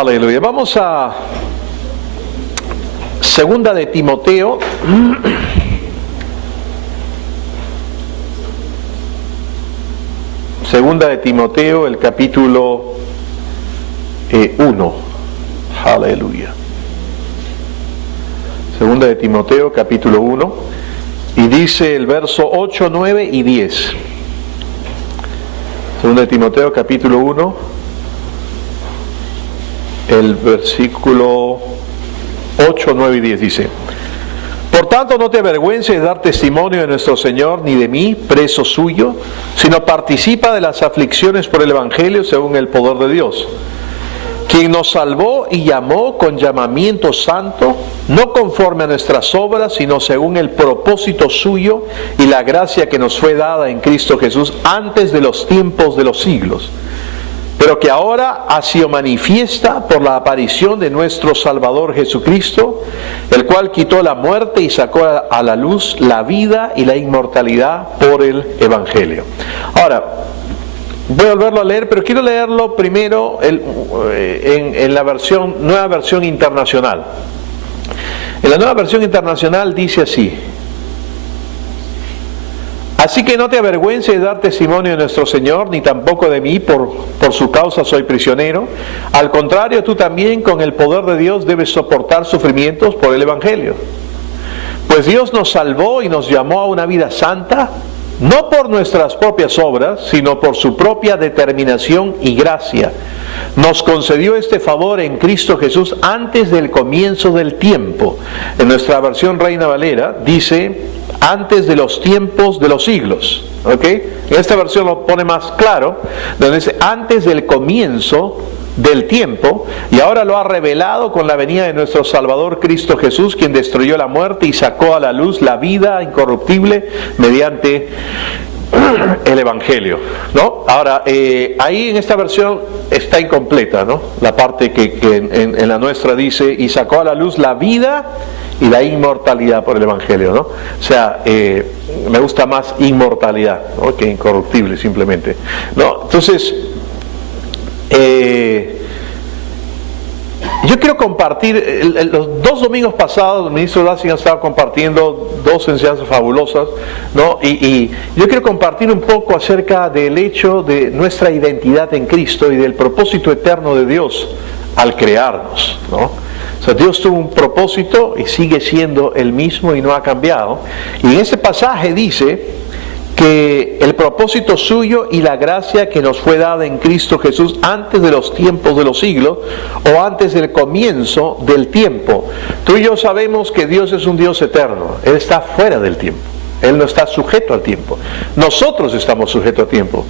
Aleluya. Vamos a Segunda de Timoteo. Segunda de Timoteo, el capítulo 1. Aleluya. Segunda de Timoteo, capítulo 1. Y dice el verso 8, 9 y 10. Segunda de Timoteo, capítulo 1. El versículo 8, 9 y 10 dice: Por tanto, no te avergüences de dar testimonio de nuestro Señor, ni de mí, preso suyo, sino participa de las aflicciones por el Evangelio según el poder de Dios, quien nos salvó y llamó con llamamiento santo, no conforme a nuestras obras, sino según el propósito suyo y la gracia que nos fue dada en Cristo Jesús antes de los tiempos de los siglos, pero que ahora ha sido manifiesta por la aparición de nuestro Salvador Jesucristo, el cual quitó la muerte y sacó a la luz la vida y la inmortalidad por el Evangelio. Ahora, voy a volverlo a leer, pero quiero leerlo primero en la nueva versión internacional. En la nueva versión internacional dice así: Así que no te avergüences de dar testimonio de nuestro Señor, ni tampoco de mí, por su causa soy prisionero. Al contrario, tú también con el poder de Dios debes soportar sufrimientos por el Evangelio. Pues Dios nos salvó y nos llamó a una vida santa, no por nuestras propias obras, sino por su propia determinación y gracia. Nos concedió este favor en Cristo Jesús antes del comienzo del tiempo. En nuestra versión Reina Valera dice: antes de los tiempos de los siglos. ¿Ok? En esta versión lo pone más claro, donde dice antes del comienzo del tiempo, y ahora lo ha revelado con la venida de nuestro Salvador Cristo Jesús, quien destruyó la muerte y sacó a la luz la vida incorruptible mediante el Evangelio, ¿no? Ahora, ahí en esta versión está incompleta, ¿no? La parte que en la nuestra dice: y sacó a la luz la vida y la inmortalidad por el Evangelio, ¿no? O sea, me gusta más inmortalidad, ¿no?, que incorruptible simplemente, ¿no? Entonces, yo quiero compartir, los 2 domingos pasados el ministro Lassing ha estado compartiendo 2 enseñanzas fabulosas, ¿no? Y yo quiero compartir un poco acerca del hecho de nuestra identidad en Cristo y del propósito eterno de Dios al crearnos, ¿no? O sea, Dios tuvo un propósito y sigue siendo el mismo y no ha cambiado. Y en ese pasaje dice que el propósito suyo y la gracia que nos fue dada en Cristo Jesús antes de los tiempos de los siglos, o antes del comienzo del tiempo. Tú y yo sabemos que Dios es un Dios eterno. Él está fuera del tiempo. Él no está sujeto al tiempo. Nosotros estamos sujetos al tiempo.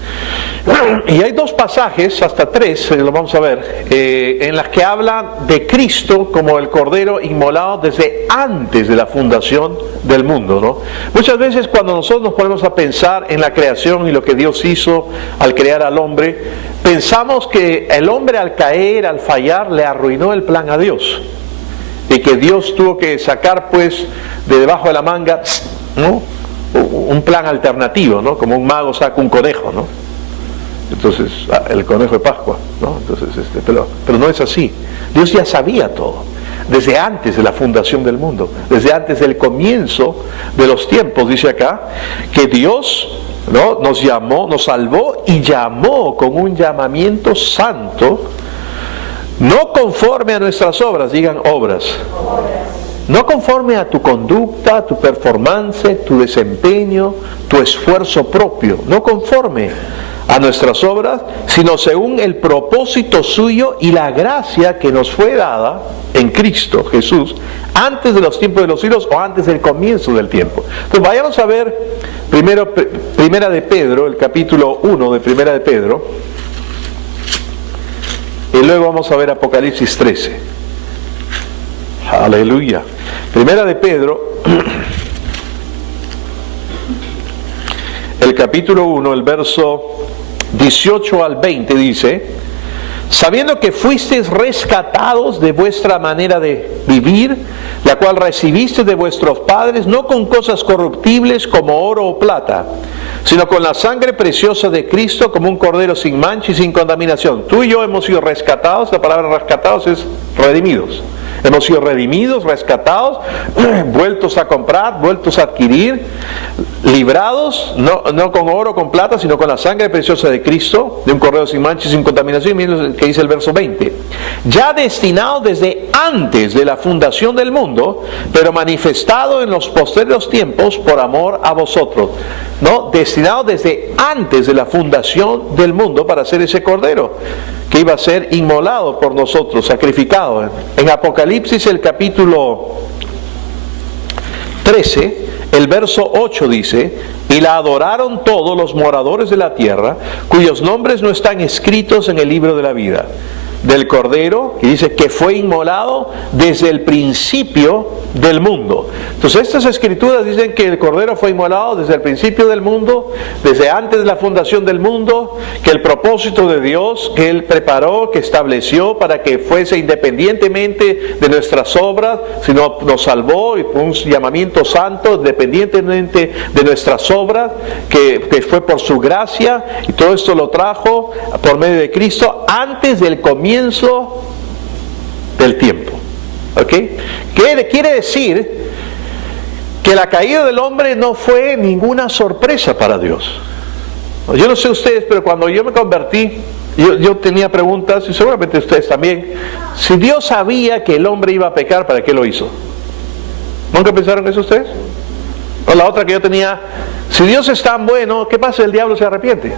Y hay 2 pasajes, hasta 3, lo vamos a ver, en las que hablan de Cristo como el Cordero inmolado desde antes de la fundación del mundo, ¿no? Muchas veces cuando nosotros nos ponemos a pensar en la creación y lo que Dios hizo al crear al hombre, pensamos que el hombre al caer, al fallar, le arruinó el plan a Dios. Y que Dios tuvo que sacar pues de debajo de la manga, ¿no?, un plan alternativo, ¿no? Como un mago saca un conejo, ¿no? Entonces, el conejo de Pascua, ¿no? Entonces, pero no es así. Dios ya sabía todo, desde antes de la fundación del mundo, desde antes del comienzo de los tiempos. Dice acá que Dios, ¿no?, nos llamó, nos salvó y llamó con un llamamiento santo, no conforme a nuestras obras, digan obras. No conforme a tu conducta, tu performance, tu desempeño, tu esfuerzo propio. No conforme a nuestras obras, sino según el propósito suyo y la gracia que nos fue dada en Cristo Jesús antes de los tiempos de los siglos, o antes del comienzo del tiempo. Entonces vayamos a ver primero Primera de Pedro, el capítulo 1 de Primera de Pedro, y luego vamos a ver Apocalipsis 13. Aleluya. Primera de Pedro, el capítulo 1, el verso 18 al 20 dice: sabiendo que fuisteis rescatados de vuestra manera de vivir, la cual recibisteis de vuestros padres, no con cosas corruptibles como oro o plata, sino con la sangre preciosa de Cristo, como un cordero sin mancha y sin contaminación. Tú y yo hemos sido rescatados. La palabra rescatados es redimidos. Hemos sido redimidos, rescatados, vueltos a comprar, vueltos a adquirir, librados, no con oro, con plata, sino con la sangre preciosa de Cristo, de un cordero sin mancha y sin contaminación. Miren lo que dice el verso 20. Ya destinado desde antes de la fundación del mundo, pero manifestado en los posteriores tiempos por amor a vosotros. ¿No? Destinado desde antes de la fundación del mundo para ser ese cordero que iba a ser inmolado por nosotros, sacrificado. En Apocalipsis, el capítulo 13, el verso 8 dice: y la adoraron todos los moradores de la tierra, cuyos nombres no están escritos en el libro de la vida del Cordero, y dice que fue inmolado desde el principio del mundo. Entonces estas escrituras dicen que el Cordero fue inmolado desde el principio del mundo, desde antes de la fundación del mundo, que el propósito de Dios que Él preparó, que estableció para que fuese independientemente de nuestras obras, sino nos salvó y fue un llamamiento santo, independientemente de nuestras obras, que fue por su gracia, y todo esto lo trajo por medio de Cristo antes del comienzo del tiempo. ¿Ok? Quiere decir que la caída del hombre no fue ninguna sorpresa para Dios. Yo no sé ustedes, pero cuando yo me convertí, yo tenía preguntas, y seguramente ustedes también. Si Dios sabía que el hombre iba a pecar, ¿para qué lo hizo? ¿Nunca pensaron eso ustedes? O la otra que yo tenía: si Dios es tan bueno, ¿qué pasa si el diablo se arrepiente?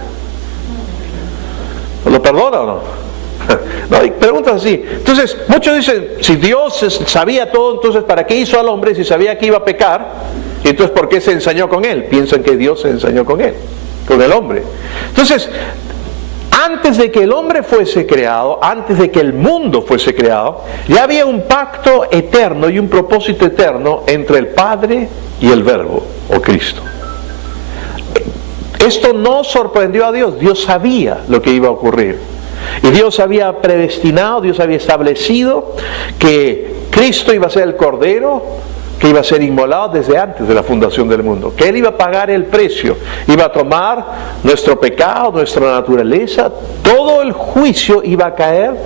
¿Lo perdona o no? No, hay preguntas así. Entonces, muchos dicen: si Dios sabía todo, entonces ¿para qué hizo al hombre si sabía que iba a pecar? Y entonces, ¿por qué se ensañó con él? Piensan que Dios se ensañó con él, con el hombre. Entonces, antes de que el hombre fuese creado, antes de que el mundo fuese creado, ya había un pacto eterno y un propósito eterno entre el Padre y el Verbo, o Cristo. Esto no sorprendió a Dios. Dios sabía lo que iba a ocurrir. Y Dios había predestinado, Dios había establecido que Cristo iba a ser el Cordero, que iba a ser inmolado desde antes de la fundación del mundo, que Él iba a pagar el precio, iba a tomar nuestro pecado, nuestra naturaleza, todo el juicio iba a caer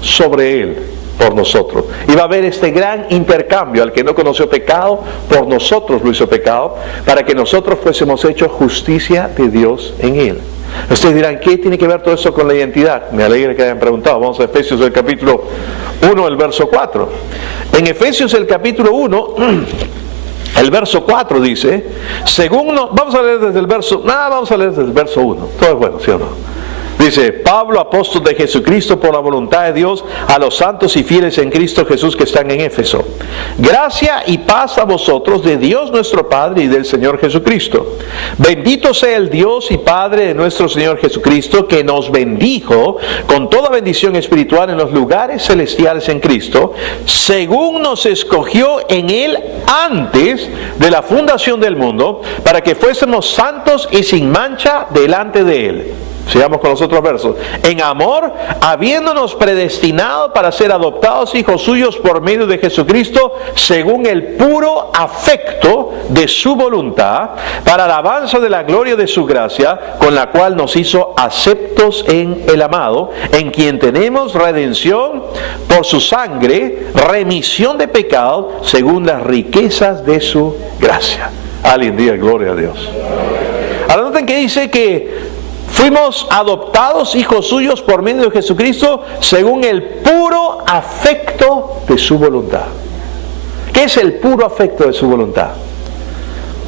sobre Él por nosotros. Iba a haber este gran intercambio: al que no conoció pecado, por nosotros lo hizo pecado, para que nosotros fuésemos hechos justicia de Dios en Él. Ustedes dirán: ¿qué tiene que ver todo eso con la identidad? Me alegra que hayan preguntado. Vamos a Efesios, el capítulo 1, el verso 4. En Efesios, el capítulo 1, el verso 4 dice, vamos a leer desde el verso 1. Todo es bueno, ¿sí o no? Dice: Pablo, apóstol de Jesucristo por la voluntad de Dios, a los santos y fieles en Cristo Jesús que están en Éfeso. Gracia y paz a vosotros de Dios nuestro Padre y del Señor Jesucristo. Bendito sea el Dios y Padre de nuestro Señor Jesucristo, que nos bendijo con toda bendición espiritual en los lugares celestiales en Cristo, según nos escogió en Él antes de la fundación del mundo, para que fuésemos santos y sin mancha delante de Él. Sigamos con los otros versos. En amor, habiéndonos predestinado para ser adoptados hijos suyos por medio de Jesucristo, según el puro afecto de su voluntad, para alabanza de la gloria de su gracia, con la cual nos hizo aceptos en el amado, en quien tenemos redención por su sangre, remisión de pecados, según las riquezas de su gracia. Alguien diga gloria a Dios. Ahora noten que dice que fuimos adoptados hijos suyos por medio de Jesucristo, según el puro afecto de su voluntad. ¿Qué es el puro afecto de su voluntad?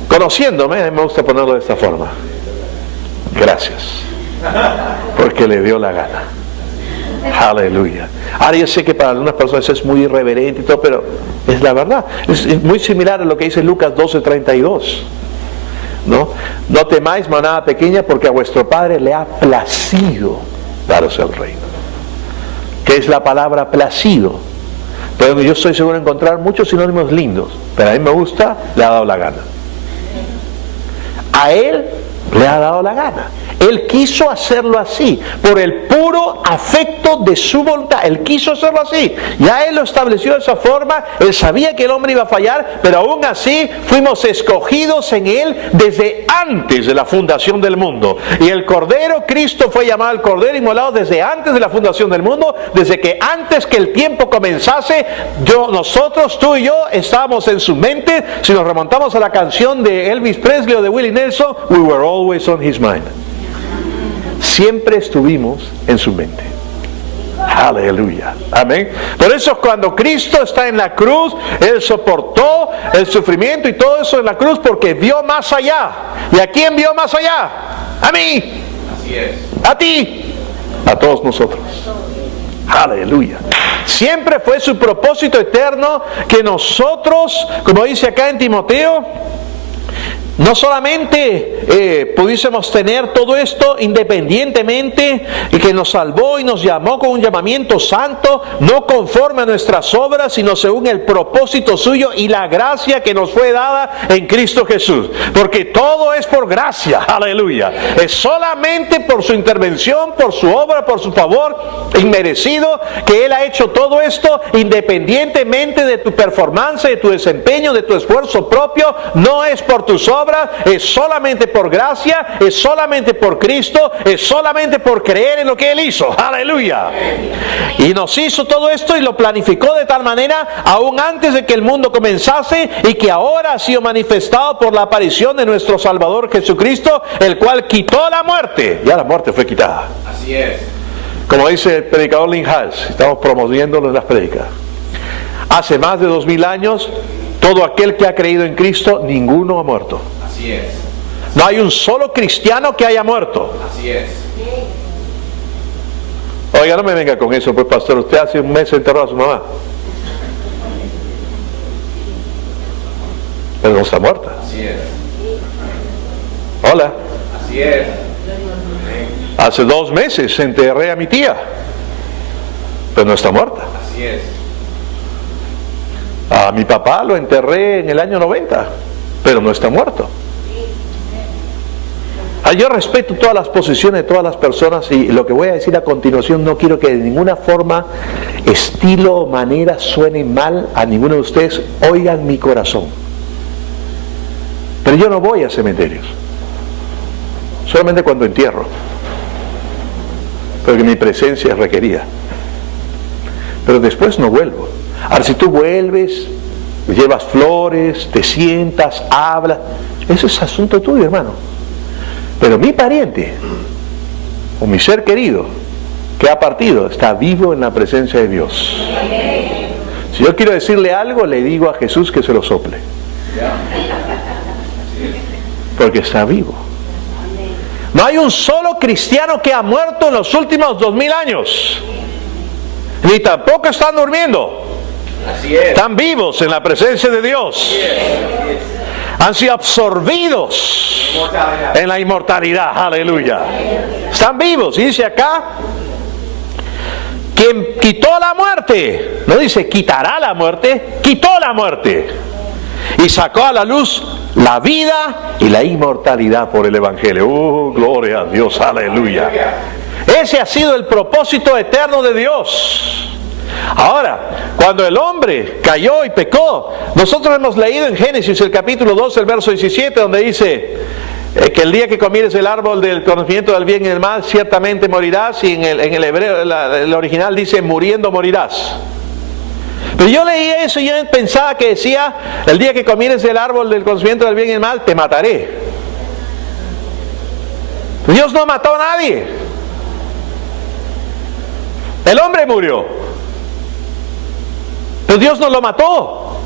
Conociéndome, a mí me gusta ponerlo de esta forma: gracias, porque le dio la gana. Aleluya. Ahora yo sé que para algunas personas eso es muy irreverente y todo, pero es la verdad. Es muy similar a lo que dice Lucas 12:32. No temáis, manada pequeña, porque a vuestro Padre le ha placido daros el reino. ¿Qué es la palabra placido? Pero yo estoy seguro de encontrar muchos sinónimos lindos, pero a mí me gusta, le ha dado la gana. A Él le ha dado la gana. Él quiso hacerlo así, por el puro afecto de su voluntad. Él quiso hacerlo así. Ya Él lo estableció de esa forma. Él sabía que el hombre iba a fallar, pero aún así fuimos escogidos en Él desde antes de la fundación del mundo. Y el Cordero, Cristo fue llamado el Cordero inmolado desde antes de la fundación del mundo, desde que antes que el tiempo comenzase, nosotros, tú y yo, estábamos en su mente. Si nos remontamos a la canción de Elvis Presley o de Willie Nelson, we were always on his mind. Siempre estuvimos en su mente. Aleluya. Amén. Por eso cuando Cristo está en la cruz, Él soportó el sufrimiento y todo eso en la cruz porque vio más allá. ¿Y a quién vio más allá? A mí. Así es. A ti. A todos nosotros. Aleluya. Siempre fue su propósito eterno que nosotros, como dice acá en Timoteo, no solamente pudiésemos tener todo esto independientemente y que nos salvó y nos llamó con un llamamiento santo, no conforme a nuestras obras, sino según el propósito suyo y la gracia que nos fue dada en Cristo Jesús. Porque todo es por gracia, aleluya. Es solamente por su intervención, por su obra, por su favor inmerecido, que Él ha hecho todo esto independientemente de tu performance, de tu desempeño, de tu esfuerzo propio. No es por tus obras. Es solamente por gracia, es solamente por Cristo, es solamente por creer en lo que Él hizo. Aleluya. Y nos hizo todo esto y lo planificó de tal manera aún antes de que el mundo comenzase, y que ahora ha sido manifestado por la aparición de nuestro Salvador Jesucristo, el cual quitó la muerte. Ya la muerte fue quitada. Así es. Como dice el predicador Lynn Hals, estamos promoviéndolo en las prédicas. Hace más de 2000 años, todo aquel que ha creído en Cristo, ninguno ha muerto. Así es. No hay un solo cristiano que haya muerto. Así es. Oiga, no me venga con eso, pues pastor, usted hace un mes enterró a su mamá. Pero no está muerta. Así es. Hola. Así es. Hace 2 meses enterré a mi tía. Pero no está muerta. Así es. A mi papá lo enterré en el año 90. Pero no está muerto. Yo respeto todas las posiciones de todas las personas, y lo que voy a decir a continuación no quiero que de ninguna forma, estilo o manera suene mal a ninguno de ustedes. Oigan mi corazón. Pero yo no voy a cementerios. Solamente cuando entierro. Porque mi presencia es requerida. Pero después no vuelvo. Ahora, si tú vuelves, llevas flores, te sientas, hablas, eso es asunto tuyo, hermano. Pero mi pariente, o mi ser querido, que ha partido, está vivo en la presencia de Dios. Si yo quiero decirle algo, le digo a Jesús que se lo sople. Porque está vivo. No hay un solo cristiano que ha muerto en los últimos 2000 años. Ni tampoco están durmiendo. Así es. Están vivos en la presencia de Dios. Han sido absorbidos en la inmortalidad. Aleluya. Están vivos. Y dice acá, quien quitó la muerte, no dice quitará la muerte, quitó la muerte y sacó a la luz la vida y la inmortalidad por el Evangelio. Gloria a Dios. Aleluya. Ese ha sido el propósito eterno de Dios. Ahora, cuando el hombre cayó y pecó, nosotros hemos leído en Génesis el capítulo 2, el verso 17, donde dice que el día que comieres el árbol del conocimiento del bien y del mal, ciertamente morirás, y en el hebreo, el original dice muriendo morirás. Pero yo leí eso y yo pensaba que decía, el día que comieres el árbol del conocimiento del bien y del mal, te mataré. Dios no mató a nadie. El hombre murió. Pero Dios no lo mató.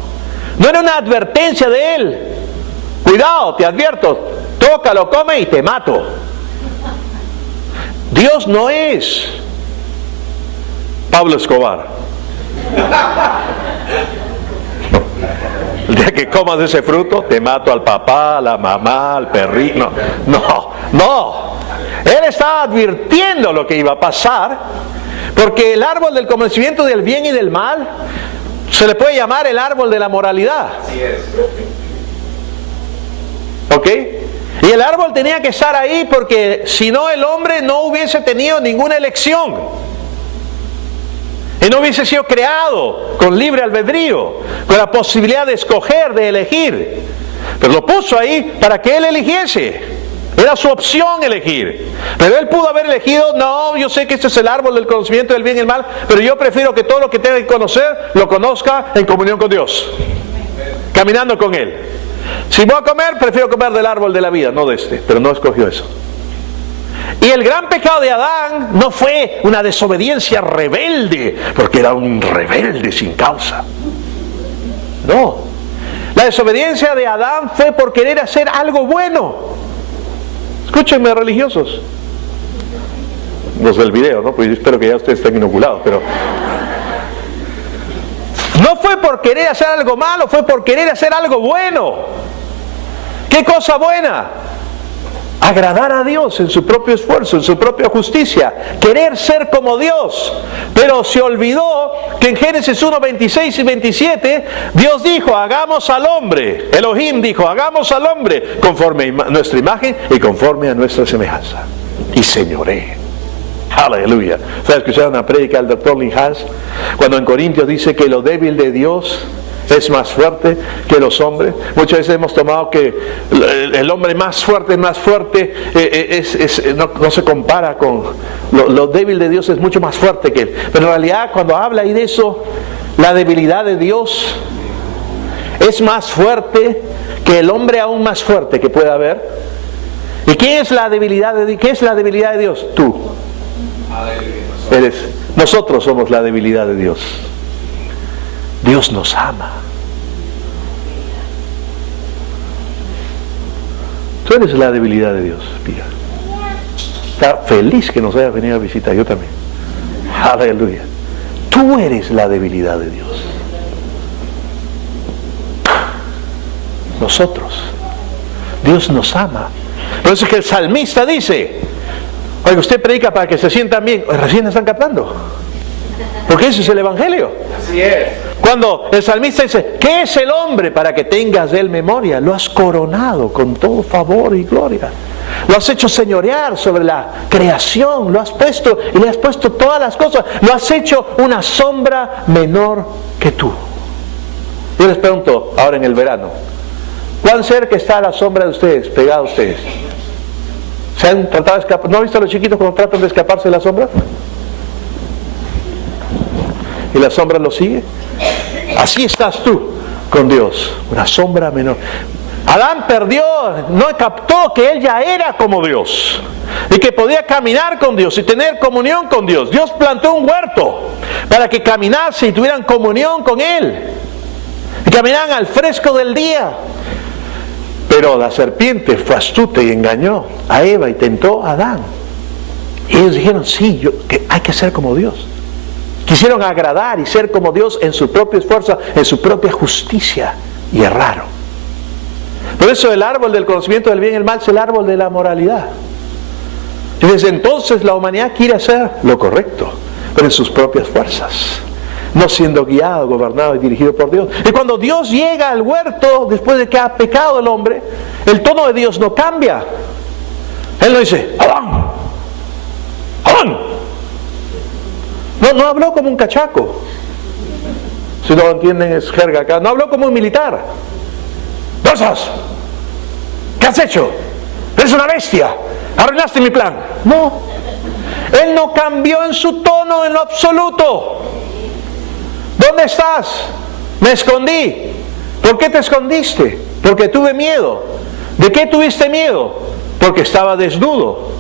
No era una advertencia de Él. Cuidado, te advierto, tócalo, come y te mato. Dios no es Pablo Escobar. El día que comas de ese fruto, te mato al papá, a la mamá, al perrito. No. Él estaba advirtiendo lo que iba a pasar, porque el árbol del conocimiento del bien y del mal se le puede llamar el árbol de la moralidad. Así es. ¿Ok? Y el árbol tenía que estar ahí porque si no el hombre no hubiese tenido ninguna elección. Y no hubiese sido creado con libre albedrío, con la posibilidad de escoger, de elegir. Pero lo puso ahí para que él eligiese. Era su opción elegir. Pero él pudo haber elegido, no, yo sé que este es el árbol del conocimiento del bien y el mal, pero yo prefiero que todo lo que tenga que conocer, lo conozca en comunión con Dios. Caminando con Él. Si voy a comer, prefiero comer del árbol de la vida, no de este. Pero no escogió eso. Y el gran pecado de Adán no fue una desobediencia rebelde, porque era un rebelde sin causa. No. La desobediencia de Adán fue por querer hacer algo bueno. Escúchenme, religiosos. Los del video, ¿no? Pues yo espero que ya ustedes estén inoculados, pero... No fue por querer hacer algo malo, fue por querer hacer algo bueno. ¿Qué cosa buena? Agradar a Dios en su propio esfuerzo, en su propia justicia, querer ser como Dios. Pero se olvidó que en Génesis 1, 26 y 27, Dios dijo, hagamos al hombre. Elohim dijo, hagamos al hombre conforme a nuestra imagen y conforme a nuestra semejanza. Y señoré. Aleluya. ¿Ustedes escucharon una prédica del Dr. Lynn Hals? Cuando en Corintios dice que lo débil de Dios es más fuerte que los hombres. Muchas veces hemos tomado que el hombre más fuerte no se compara con lo débil de Dios, es mucho más fuerte que él. Pero en realidad cuando habla ahí de eso, la debilidad de Dios es más fuerte que el hombre aún más fuerte que pueda haber. ¿Y qué es la debilidad de Dios? ¿Qué es la debilidad de Dios? Tú. Nosotros somos la debilidad de Dios. Dios nos ama. Tú eres la debilidad de Dios, Pía. Está feliz que nos haya venido a visitar, yo también. Aleluya. Tú eres la debilidad de Dios. Nosotros. Dios nos ama. Por eso es que el salmista dice, oiga, usted predica para que se sientan bien. Recién están captando. Porque ese es el Evangelio. Así es. Cuando el salmista dice, ¿qué es el hombre para que tengas de él memoria? Lo has coronado con todo favor y gloria. Lo has hecho señorear sobre la creación. Lo has puesto y le has puesto todas las cosas. Lo has hecho una sombra menor que tú. Yo les pregunto, ahora en el verano, ¿cuán cerca está la sombra de ustedes, pegada a ustedes? ¿Se han tratado de escapar? ¿No han visto a los chiquitos cuando tratan de escaparse de la sombra? ¿Y la sombra los sigue? Así estás tú con Dios, una sombra menor. Adán perdió, no captó que él ya era como Dios y que podía caminar con Dios y tener comunión con Dios. Dios plantó un huerto para que caminase y tuvieran comunión con Él y caminaran al fresco del día. Pero la serpiente fue astuta y engañó a Eva y tentó a Adán. Y ellos dijeron, sí, que hay que ser como Dios. Quisieron agradar y ser como Dios en su propio esfuerzo, en su propia justicia, y erraron. Por eso el árbol del conocimiento del bien y el mal es el árbol de la moralidad. Y desde entonces la humanidad quiere hacer lo correcto, pero en sus propias fuerzas, no siendo guiado, gobernado y dirigido por Dios. Y cuando Dios llega al huerto, después de que ha pecado el hombre, el tono de Dios no cambia. Él no dice, Adán, Adán. No habló como un cachaco. Si no lo entienden es jerga acá. No habló como un militar. ¡Dosas! ¿Qué has hecho? Eres una bestia. Arruinaste mi plan. No. Él no cambió en su tono en lo absoluto. ¿Dónde estás? Me escondí. ¿Por qué te escondiste? Porque tuve miedo. ¿De qué tuviste miedo? Porque estaba desnudo.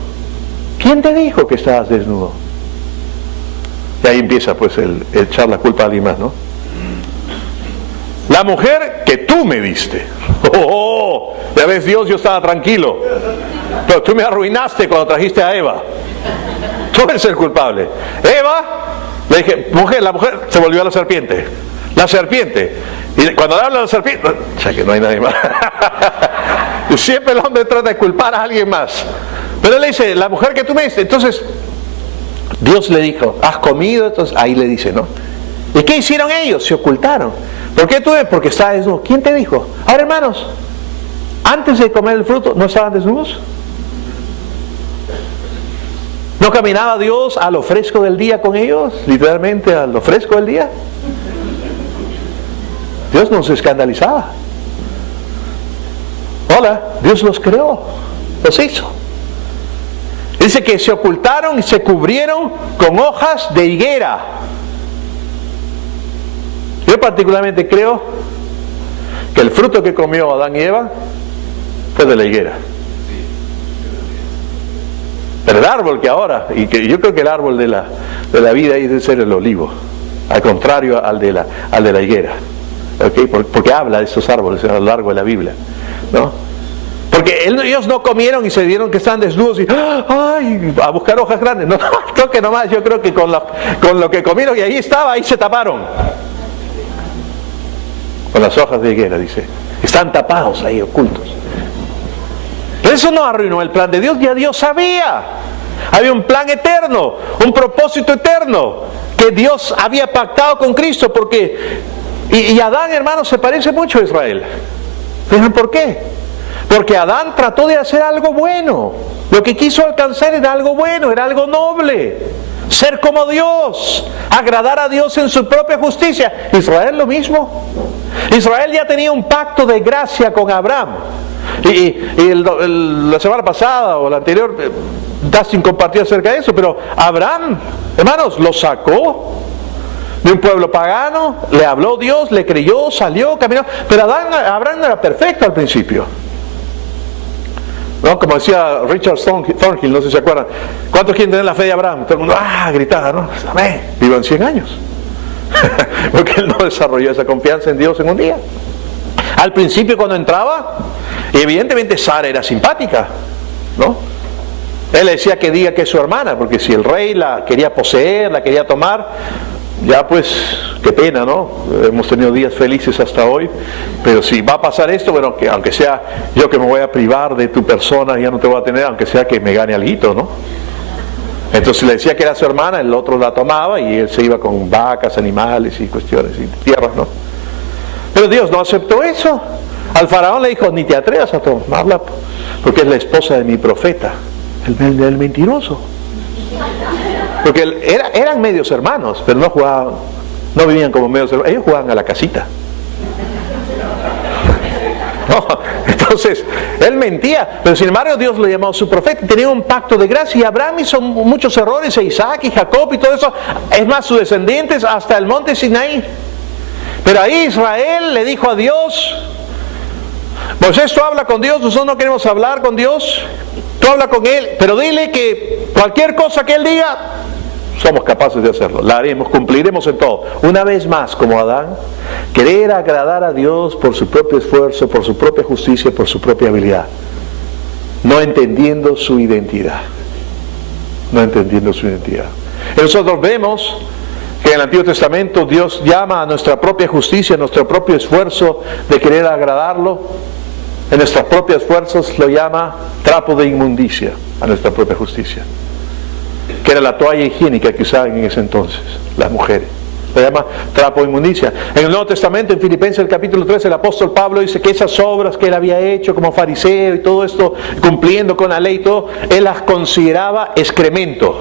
¿Quién te dijo que estabas desnudo? Y ahí empieza pues el echar la culpa a alguien más, ¿no? La mujer que tú me diste. Oh, ya ves, Dios, yo estaba tranquilo. Pero tú me arruinaste cuando trajiste a Eva. Tú eres el culpable. Eva, le dije, mujer, la mujer se volvió a la serpiente. La serpiente. Y cuando le habla a la serpiente, o sea que no hay nadie más. Y siempre el hombre trata de culpar a alguien más. Pero él le dice, la mujer que tú me diste. Entonces, Dios le dijo, ¿has comido? Entonces, ahí le dice, ¿no? ¿Y qué hicieron ellos? Se ocultaron. ¿Por qué tú ves? Porque está desnudo. ¿Quién te dijo? Ahora, hermanos, antes de comer el fruto, ¿no estaban desnudos? ¿No caminaba Dios a lo fresco del día con ellos? Literalmente a lo fresco del día. Dios no se escandalizaba. Hola, Dios los creó, los hizo. Dice que se ocultaron y se cubrieron con hojas de higuera. Yo particularmente creo que el fruto que comió Adán y Eva fue de la higuera. Pero el árbol que ahora, y que yo creo que el árbol de la vida debe ser el olivo, al contrario al de la higuera, ¿okay? Porque habla de estos árboles a lo largo de la Biblia, ¿no? Porque ellos no comieron y se vieron que están desnudos y ¡ay! A buscar hojas grandes. No, creo que nomás, yo creo que con lo que comieron y ahí estaba, ahí se taparon. Con las hojas de higuera, dice. Están tapados ahí, ocultos. Pero eso no arruinó el plan de Dios, ya Dios sabía. Había un plan eterno, un propósito eterno que Dios había pactado con Cristo, porque y Adán, hermanos, se parece mucho a Israel. ¿Saben por qué? Porque Adán trató de hacer algo bueno. Lo que quiso alcanzar era algo bueno, era algo noble. Ser como Dios, agradar a Dios en su propia justicia. Israel lo mismo. Israel ya tenía un pacto de gracia con Abraham. Y la semana pasada o la anterior, Dustin compartió acerca de eso, pero Abraham, hermanos, lo sacó de un pueblo pagano, le habló Dios, le creyó, salió, caminó. Pero Abraham no era perfecto al principio, ¿no? Como decía Richard Thornhill, no sé si se acuerdan. ¿Cuántos quieren tener la fe de Abraham? Todo el mundo, gritaba, ¿no? Amén. Vivan 100 años. Porque él no desarrolló esa confianza en Dios en un día. Al principio, cuando entraba, evidentemente Sara era simpática, ¿no? Él le decía que diga que es su hermana, porque si el rey la quería poseer, la quería tomar, ya pues, qué pena, ¿no? Hemos tenido días felices hasta hoy, pero si va a pasar esto, bueno, que aunque sea yo que me voy a privar de tu persona, ya no te voy a tener, aunque sea que me gane alguito, ¿no? Entonces le decía que era su hermana, el otro la tomaba y él se iba con vacas, animales y cuestiones y tierras, ¿no? Pero Dios no aceptó eso. Al faraón le dijo, ni te atrevas a tomarla, porque es la esposa de mi profeta, el mentiroso. Porque eran medios hermanos, pero no jugaban, no vivían como medios hermanos, ellos jugaban a la casita. No, entonces, él mentía, pero sin embargo Dios lo llamó su profeta, tenía un pacto de gracia, y Abraham hizo muchos errores, e Isaac y Jacob y todo eso, es más, sus descendientes hasta el monte Sinaí. Pero ahí Israel le dijo a Dios, Moisés, tú habla con Dios, nosotros no queremos hablar con Dios, tú habla con Él, pero dile que cualquier cosa que Él diga, somos capaces de hacerlo, la haremos, cumpliremos en todo. Una vez más, como Adán, querer agradar a Dios por su propio esfuerzo, por su propia justicia, por su propia habilidad, no entendiendo su identidad. No entendiendo su identidad. Y nosotros vemos que en el Antiguo Testamento Dios llama a nuestra propia justicia, a nuestro propio esfuerzo de querer agradarlo, en nuestras propias fuerzas lo llama trapo de inmundicia a nuestra propia justicia, que era la toalla higiénica que usaban en ese entonces las mujeres. Lo llama trapo de inmundicia. En el Nuevo Testamento, en Filipenses el capítulo 3, el apóstol Pablo dice que esas obras que él había hecho como fariseo y todo esto, cumpliendo con la ley y todo, él las consideraba excremento,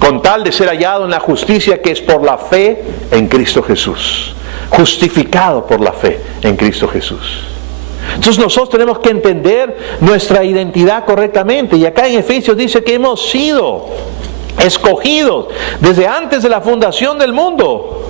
con tal de ser hallado en la justicia que es por la fe en Cristo Jesús. Justificado por la fe en Cristo Jesús. Entonces nosotros tenemos que entender nuestra identidad correctamente, y acá en Efesios dice que hemos sido escogidos desde antes de la fundación del mundo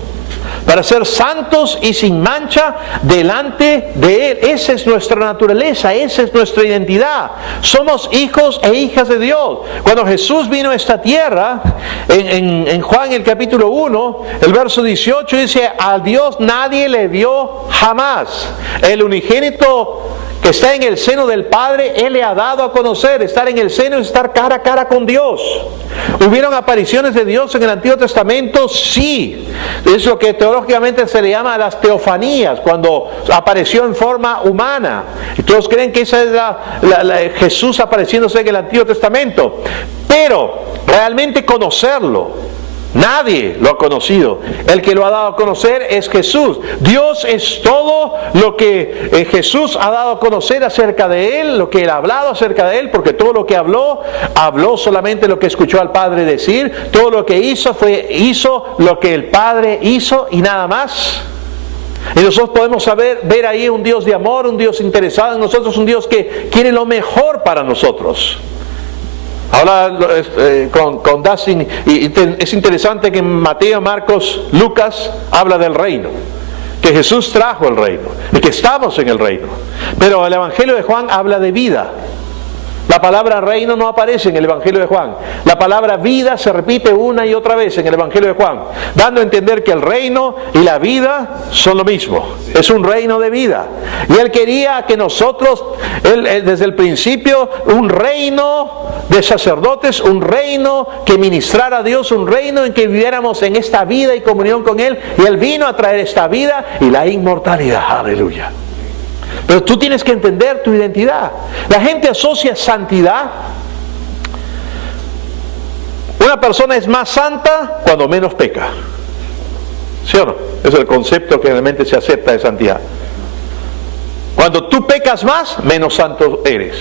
para ser santos y sin mancha delante de Él. Esa es nuestra naturaleza, esa es nuestra identidad. Somos hijos e hijas de Dios. Cuando Jesús vino a esta tierra, en Juan el capítulo 1, el verso 18 dice, a Dios nadie le dio jamás. El unigénito que está en el seno del Padre, Él le ha dado a conocer. Estar en el seno es estar cara a cara con Dios. ¿Hubieron apariciones de Dios en el Antiguo Testamento? Sí. Es lo que teológicamente se le llama las teofanías, cuando apareció en forma humana. Y todos creen que esa es Jesús apareciéndose en el Antiguo Testamento. Pero realmente conocerlo, Nadie lo ha conocido. El que lo ha dado a conocer es Jesús. Dios es todo lo que Jesús ha dado a conocer acerca de Él, lo que Él ha hablado acerca de Él, porque todo lo que habló solamente lo que escuchó al Padre decir. Todo lo que hizo hizo lo que el Padre hizo y nada más. Y nosotros podemos ver ahí un Dios de amor, un Dios interesado en nosotros, un Dios que quiere lo mejor para nosotros. Ahora con Dustin, y es interesante que en Mateo, Marcos, Lucas habla del reino, que Jesús trajo el reino y que estamos en el reino. Pero el Evangelio de Juan habla de vida. La palabra reino no aparece en el Evangelio de Juan. La palabra vida se repite una y otra vez en el Evangelio de Juan, dando a entender que el reino y la vida son lo mismo. Es un reino de vida. Y Él quería que nosotros, desde el principio, un reino de sacerdotes, un reino que ministrara a Dios, un reino en que viviéramos en esta vida y comunión con Él. Y Él vino a traer esta vida y la inmortalidad. Aleluya. Pero tú tienes que entender tu identidad. La gente asocia santidad. Una persona es más santa cuando menos peca. ¿Sí o no? Es el concepto que realmente se acepta de santidad. Cuando tú pecas más, menos santo eres.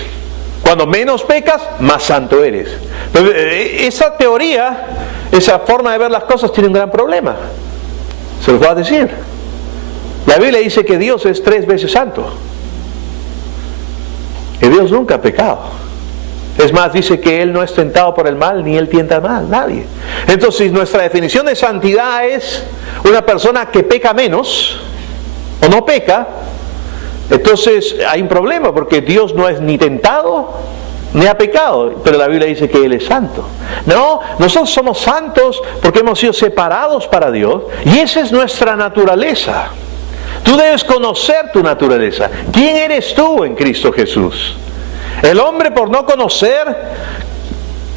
Cuando menos pecas, más santo eres. Pero esa teoría, esa forma de ver las cosas tiene un gran problema. Se los voy a decir. La Biblia dice que Dios es 3 veces santo. Y Dios nunca ha pecado. Es más, dice que Él no es tentado por el mal, ni Él tienta mal, nadie. Entonces, nuestra definición de santidad es una persona que peca menos, o no peca. Entonces, hay un problema, porque Dios no es ni tentado, ni ha pecado, pero la Biblia dice que Él es santo. No, nosotros somos santos porque hemos sido separados para Dios, y esa es nuestra naturaleza. Tú debes conocer tu naturaleza. ¿Quién eres tú en Cristo Jesús? El hombre, por no conocer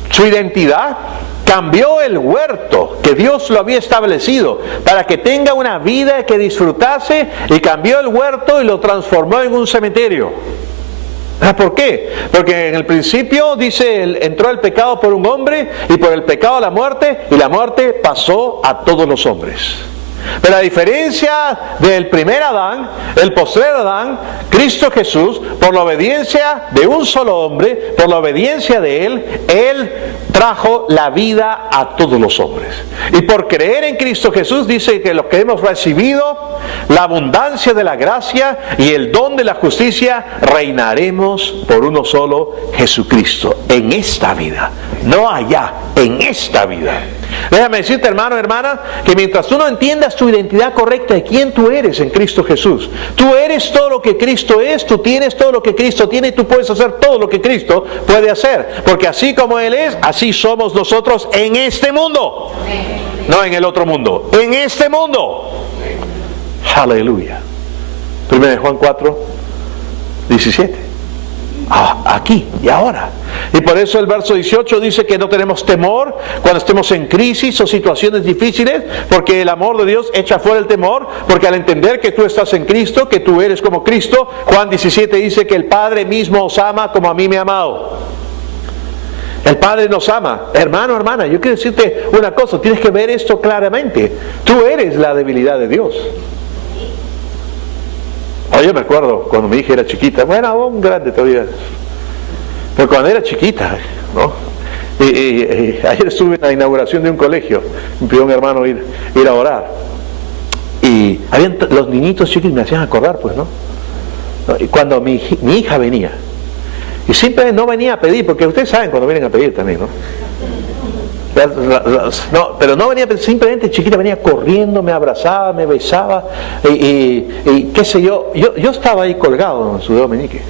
su identidad, cambió el huerto que Dios lo había establecido para que tenga una vida que disfrutase, y cambió el huerto y lo transformó en un cementerio. ¿Por qué? Porque en el principio dice, entró el pecado por un hombre, y por el pecado la muerte, y la muerte pasó a todos los hombres. Pero a diferencia del primer Adán, el postrer Adán, Cristo Jesús, por la obediencia de un solo hombre, por la obediencia de Él trajo la vida a todos los hombres. Y por creer en Cristo Jesús, dice que los que hemos recibido la abundancia de la gracia y el don de la justicia, reinaremos por uno solo, Jesucristo, en esta vida, no allá, en esta vida. Déjame decirte, hermano, hermana, que mientras tú no entiendas tu identidad correcta de quién tú eres en Cristo Jesús, tú eres todo lo que Cristo es, tú tienes todo lo que Cristo tiene, y tú puedes hacer todo lo que Cristo puede hacer, porque así como Él es, así somos nosotros en este mundo, no en el otro mundo, en este mundo. Aleluya. 1 Juan 4, 17. Aquí y ahora. Y por eso el verso 18 dice que no tenemos temor cuando estemos en crisis o situaciones difíciles, porque el amor de Dios echa fuera el temor, porque al entender que tú estás en Cristo, que tú eres como Cristo, Juan 17 dice que el Padre mismo os ama como a mí me ha amado. El Padre nos ama. Hermano, hermana, yo quiero decirte una cosa, tienes que ver esto claramente. Tú eres la debilidad de Dios. Yo me acuerdo cuando mi hija era chiquita, bueno, aún grande todavía, pero cuando era chiquita, ¿no? Ayer estuve en la inauguración de un colegio, me pidió mi hermano ir a orar, y habían los niñitos chiquitos, me hacían acordar, pues, ¿no? Y cuando mi hija venía, y siempre no venía a pedir, porque ustedes saben cuando vienen a pedir también, ¿no? No, pero no venía, simplemente chiquita venía corriendo, me abrazaba, me besaba y qué sé yo estaba ahí colgado en su dedo meñique.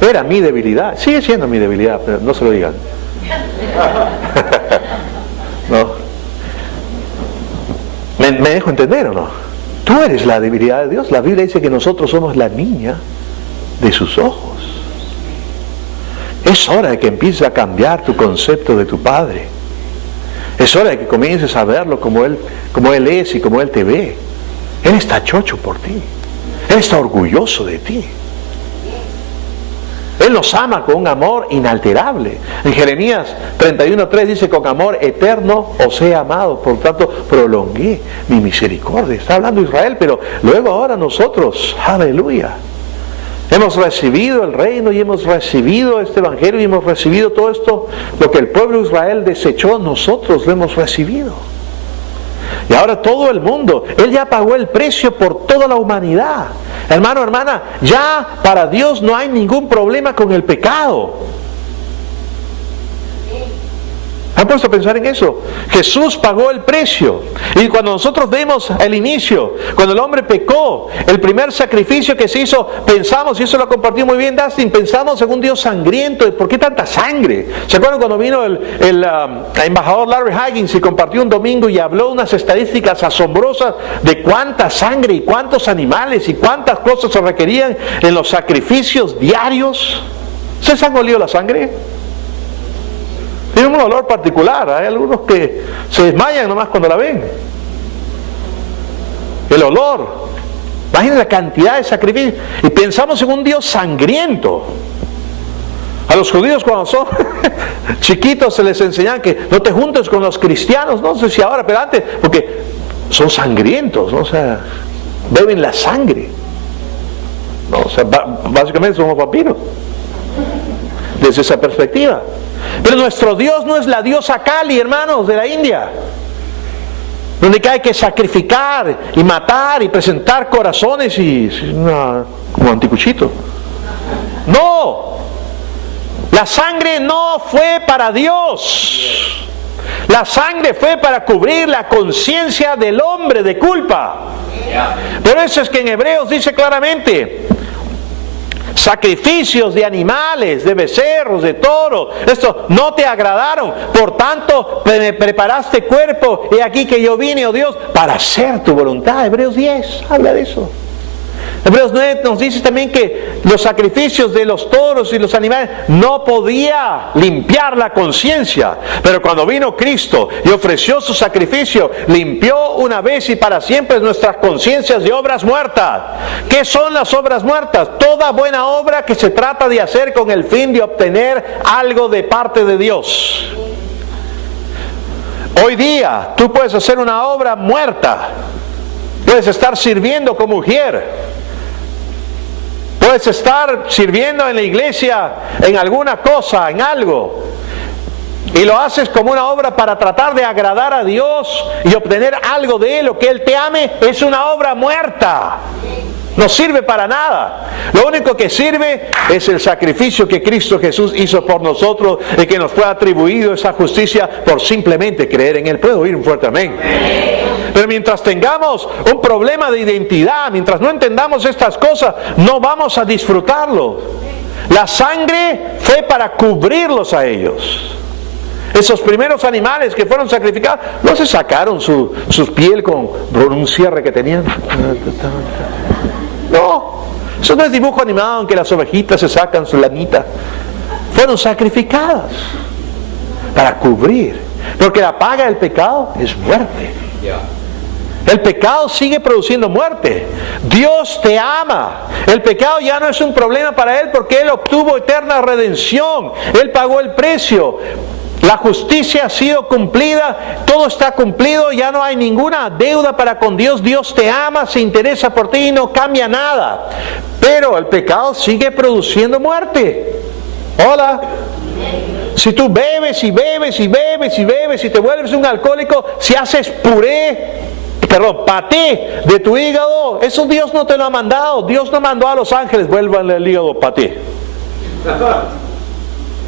Era mi debilidad, sigue siendo mi debilidad, pero no se lo digan. ¿No? ¿Me dejo entender o no? Tú eres la debilidad de Dios. La Biblia dice que nosotros somos la niña de sus ojos. Es hora de que empieces a cambiar tu concepto de tu Padre. Es hora de que comiences a verlo como Él es y como Él te ve. Él está chocho por ti. Él está orgulloso de ti. Él nos ama con un amor inalterable. En Jeremías 31:3 dice: con amor eterno os he amado, por tanto prolongué mi misericordia. Está hablando Israel, pero luego ahora nosotros, aleluya, hemos recibido el reino y hemos recibido este evangelio y hemos recibido todo esto. Lo que el pueblo de Israel desechó, nosotros lo hemos recibido. Y ahora todo el mundo, Él ya pagó el precio por toda la humanidad. Hermano, hermana, ya para Dios no hay ningún problema con el pecado. ¿Han puesto a pensar en eso? Jesús pagó el precio. Y cuando nosotros vemos el inicio, cuando el hombre pecó, el primer sacrificio que se hizo, pensamos, y eso lo compartió muy bien Dustin, pensamos en un Dios sangriento. ¿Por qué tanta sangre? ¿Se acuerdan cuando vino el embajador Larry Higgins y compartió un domingo y habló unas estadísticas asombrosas de cuánta sangre y cuántos animales y cuántas cosas se requerían en los sacrificios diarios? ¿Ustedes han olido la sangre? Tiene un olor particular. Hay algunos que se desmayan nomás cuando la ven. El olor. Imaginen la cantidad de sacrificios. Y pensamos en un Dios sangriento. A los judíos cuando son chiquitos se les enseñan que no te juntes con los cristianos. No sé si ahora, pero antes, porque son sangrientos, ¿no? O sea, beben la sangre. No, o sea, básicamente somos vampiros. Desde esa perspectiva. Pero nuestro Dios no es la diosa Kali, hermanos, de la India, donde hay que sacrificar y matar y presentar corazones como anticuchito. No, la sangre no fue para Dios. La sangre fue para cubrir la conciencia del hombre de culpa. Por eso es que en Hebreos dice claramente: sacrificios de animales, de becerros, de toros, esto no te agradaron, por tanto me preparaste cuerpo, y aquí que yo vine, oh Dios, para hacer tu voluntad. Hebreos 10 habla de eso. Hebreos 9 nos dice también que los sacrificios de los toros y los animales no podía limpiar la conciencia, pero cuando vino Cristo y ofreció su sacrificio, limpió una vez y para siempre nuestras conciencias de obras muertas. ¿Qué son las obras muertas? Toda buena obra que se trata de hacer con el fin de obtener algo de parte de Dios. Hoy día tú puedes hacer una obra muerta. Puedes estar sirviendo como mujer. Puedes estar sirviendo en la iglesia en alguna cosa, en algo, y lo haces como una obra para tratar de agradar a Dios y obtener algo de Él, o que Él te ame. Es una obra muerta. No sirve para nada. Lo único que sirve es el sacrificio que Cristo Jesús hizo por nosotros y que nos fue atribuido esa justicia por simplemente creer en Él. ¿Puedo oír un fuerte amén? Pero mientras tengamos un problema de identidad, mientras no entendamos estas cosas, no vamos a disfrutarlo. La sangre fue para cubrirlos a ellos. Esos primeros animales que fueron sacrificados, no se sacaron su piel con un cierre que tenían. No, eso no es dibujo animado en que las ovejitas se sacan su lanita. Fueron sacrificadas para cubrir, porque la paga del pecado es muerte. El pecado sigue produciendo muerte. Dios te ama. El pecado ya no es un problema para Él, porque Él obtuvo eterna redención. Él pagó el precio. La justicia ha sido cumplida, todo está cumplido, ya no hay ninguna deuda para con Dios. Dios te ama, se interesa por ti y no cambia nada. Pero el pecado sigue produciendo muerte. Hola. Si tú bebes y bebes y bebes y bebes y te vuelves un alcohólico, si haces paté de tu hígado, eso Dios no te lo ha mandado. Dios no mandó a los ángeles: vuélvanle el hígado paté.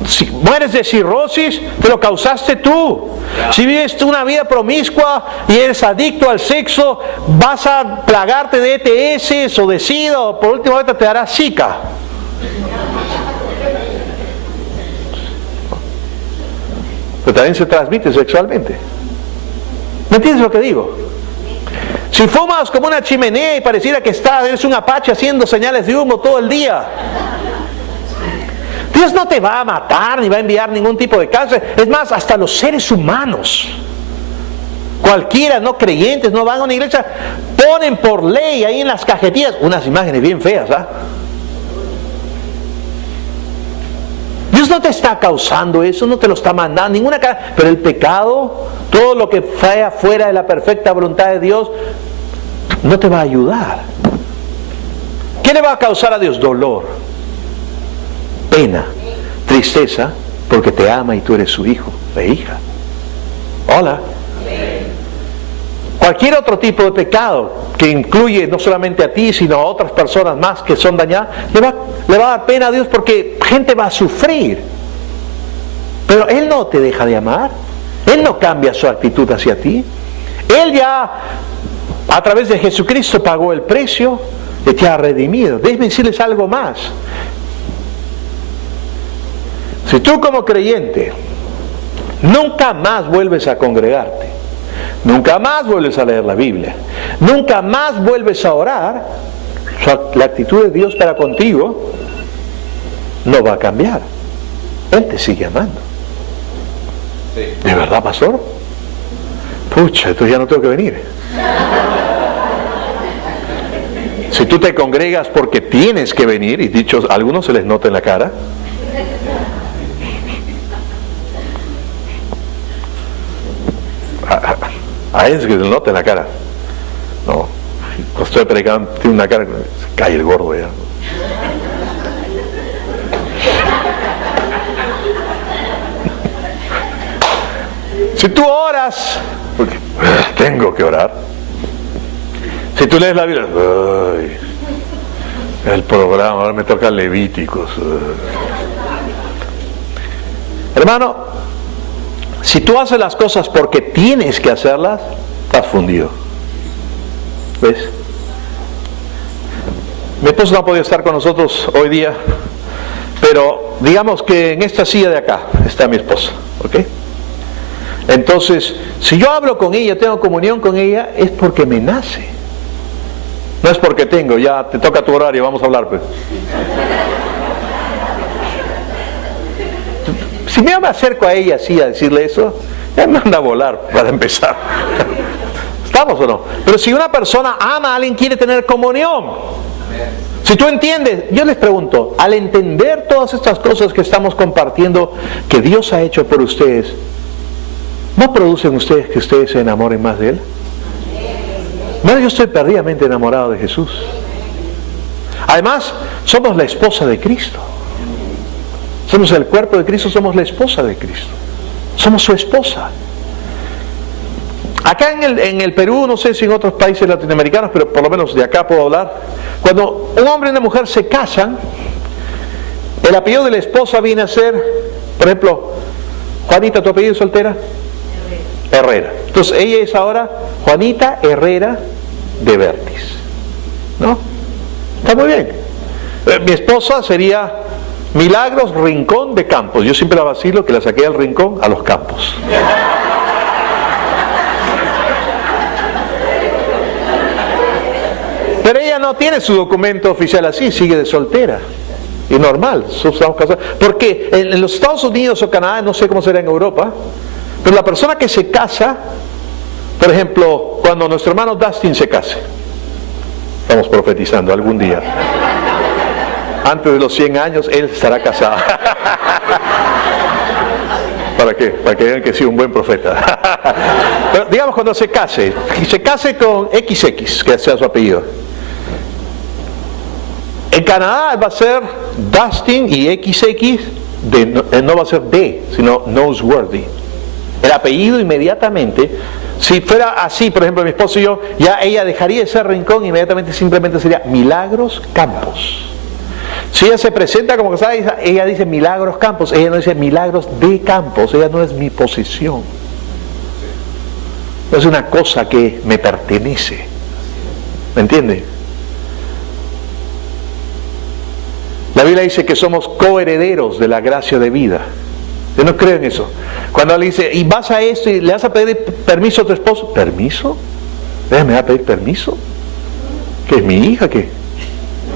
Si mueres de cirrosis, te lo causaste tú. Si vives una vida promiscua y eres adicto al sexo, vas a plagarte de ETS o de SIDA, o por último ahorita te dará Zika. Pero también se transmite sexualmente. ¿Me entiendes lo que digo? Si fumas como una chimenea y pareciera que eres un apache haciendo señales de humo todo el día, Dios no te va a matar ni va a enviar ningún tipo de cáncer. Es más, hasta los seres humanos, cualquiera, no creyentes, no van a una iglesia, ponen por ley ahí en las cajetillas unas imágenes bien feas, no te está causando eso, no te lo está mandando, ninguna cara. Pero el pecado, todo lo que falla fuera de la perfecta voluntad de Dios, no te va a ayudar. ¿Qué le va a causar a Dios? Dolor, pena, tristeza, porque te ama y tú eres su hijo, la hija. Hola. Cualquier otro tipo de pecado que incluye no solamente a ti, sino a otras personas más que son dañadas, le va a dar pena a Dios porque gente va a sufrir. Pero Él no te deja de amar. Él no cambia su actitud hacia ti. Él ya, a través de Jesucristo, pagó el precio y te ha redimido. Déjenme decirles algo más. Si tú como creyente nunca más vuelves a congregarte, nunca más vuelves a leer la Biblia, nunca más vuelves a orar, la actitud de Dios para contigo no va a cambiar. Él te sigue amando. Sí. ¿De verdad, pastor? Pucha, entonces ya no tengo que venir. Si tú te congregas porque tienes que venir, y dicho, a algunos se les nota en la cara, a ellos que se les nota en la cara. No, cuando estoy predicando, tiene una cara, se cae el gordo ya. Si tú oras, porque tengo que orar. Si tú lees la Biblia, ay, el programa, ahora me toca Levíticos. Hermano, si tú haces las cosas porque tienes que hacerlas, estás fundido. ¿Ves? Mi esposo no ha podido estar con nosotros hoy día, pero digamos que en esta silla de acá está mi esposa, ¿ok? Entonces, si yo hablo con ella, tengo comunión con ella, es porque me nace. No es porque tengo, ya te toca tu horario, vamos a hablar pues. Si me acerco a ella así a decirle eso, ya me manda a volar para empezar. ¿Estamos o no? Pero si una persona ama a alguien, quiere tener comunión. Si tú entiendes, yo les pregunto, al entender todas estas cosas que estamos compartiendo, que Dios ha hecho por ustedes, ¿no producen ustedes que ustedes se enamoren más de Él? Bueno, yo estoy perdidamente enamorado de Jesús. Además, somos la esposa de Cristo. Somos el cuerpo de Cristo, somos la esposa de Cristo. Somos su esposa. Acá en el Perú, no sé si en otros países latinoamericanos, pero por lo menos de acá puedo hablar, cuando un hombre y una mujer se casan, el apellido de la esposa viene a ser, por ejemplo, Juanita, ¿tu apellido soltera? Herrera. Entonces ella es ahora Juanita Herrera de Vértiz. ¿No? Está muy bien. Mi esposa sería Milagros Rincón de Campos. Yo siempre la vacilo que la saqué del rincón a los campos. Pero ella no tiene su documento oficial así, sigue de soltera. Y normal, estamos casados. Porque en los Estados Unidos o Canadá, no sé cómo será en Europa, pero la persona que se casa, por ejemplo, cuando nuestro hermano Dustin se case, estamos profetizando algún día, antes de los 100 años, él estará casado. ¿Para qué? Para que vean que sí, un buen profeta. Pero digamos cuando se case con XX, que sea su apellido. En Canadá va a ser Dustin y XX, no va a ser D, sino Noseworthy. El apellido inmediatamente, si fuera así, por ejemplo, mi esposo y yo, ya ella dejaría de ser Rincón, inmediatamente simplemente sería Milagros Campos. Si ella se presenta como casada, ella dice Milagros Campos, ella no dice Milagros de Campos, ella no es mi posesión. Es una cosa que me pertenece. ¿Me entiende? La Biblia dice que somos coherederos de la gracia de vida. Yo no creo en eso. Cuando le dice, y vas a esto y le vas a pedir permiso a tu esposo, ¿permiso? ¿Me va a pedir permiso? ¿Que es mi hija? ¿Qué?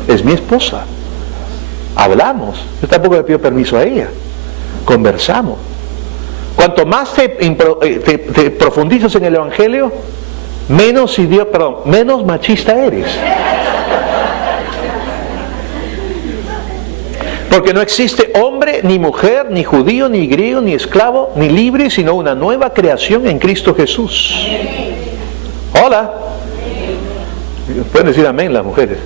Es mi esposa. Hablamos. Yo tampoco le pido permiso a ella. Conversamos. Cuanto más te profundizas en el Evangelio, menos machista eres. Porque no existe hombre, ni mujer, ni judío, ni griego, ni esclavo, ni libre, sino una nueva creación en Cristo Jesús. Hola. Pueden decir amén las mujeres.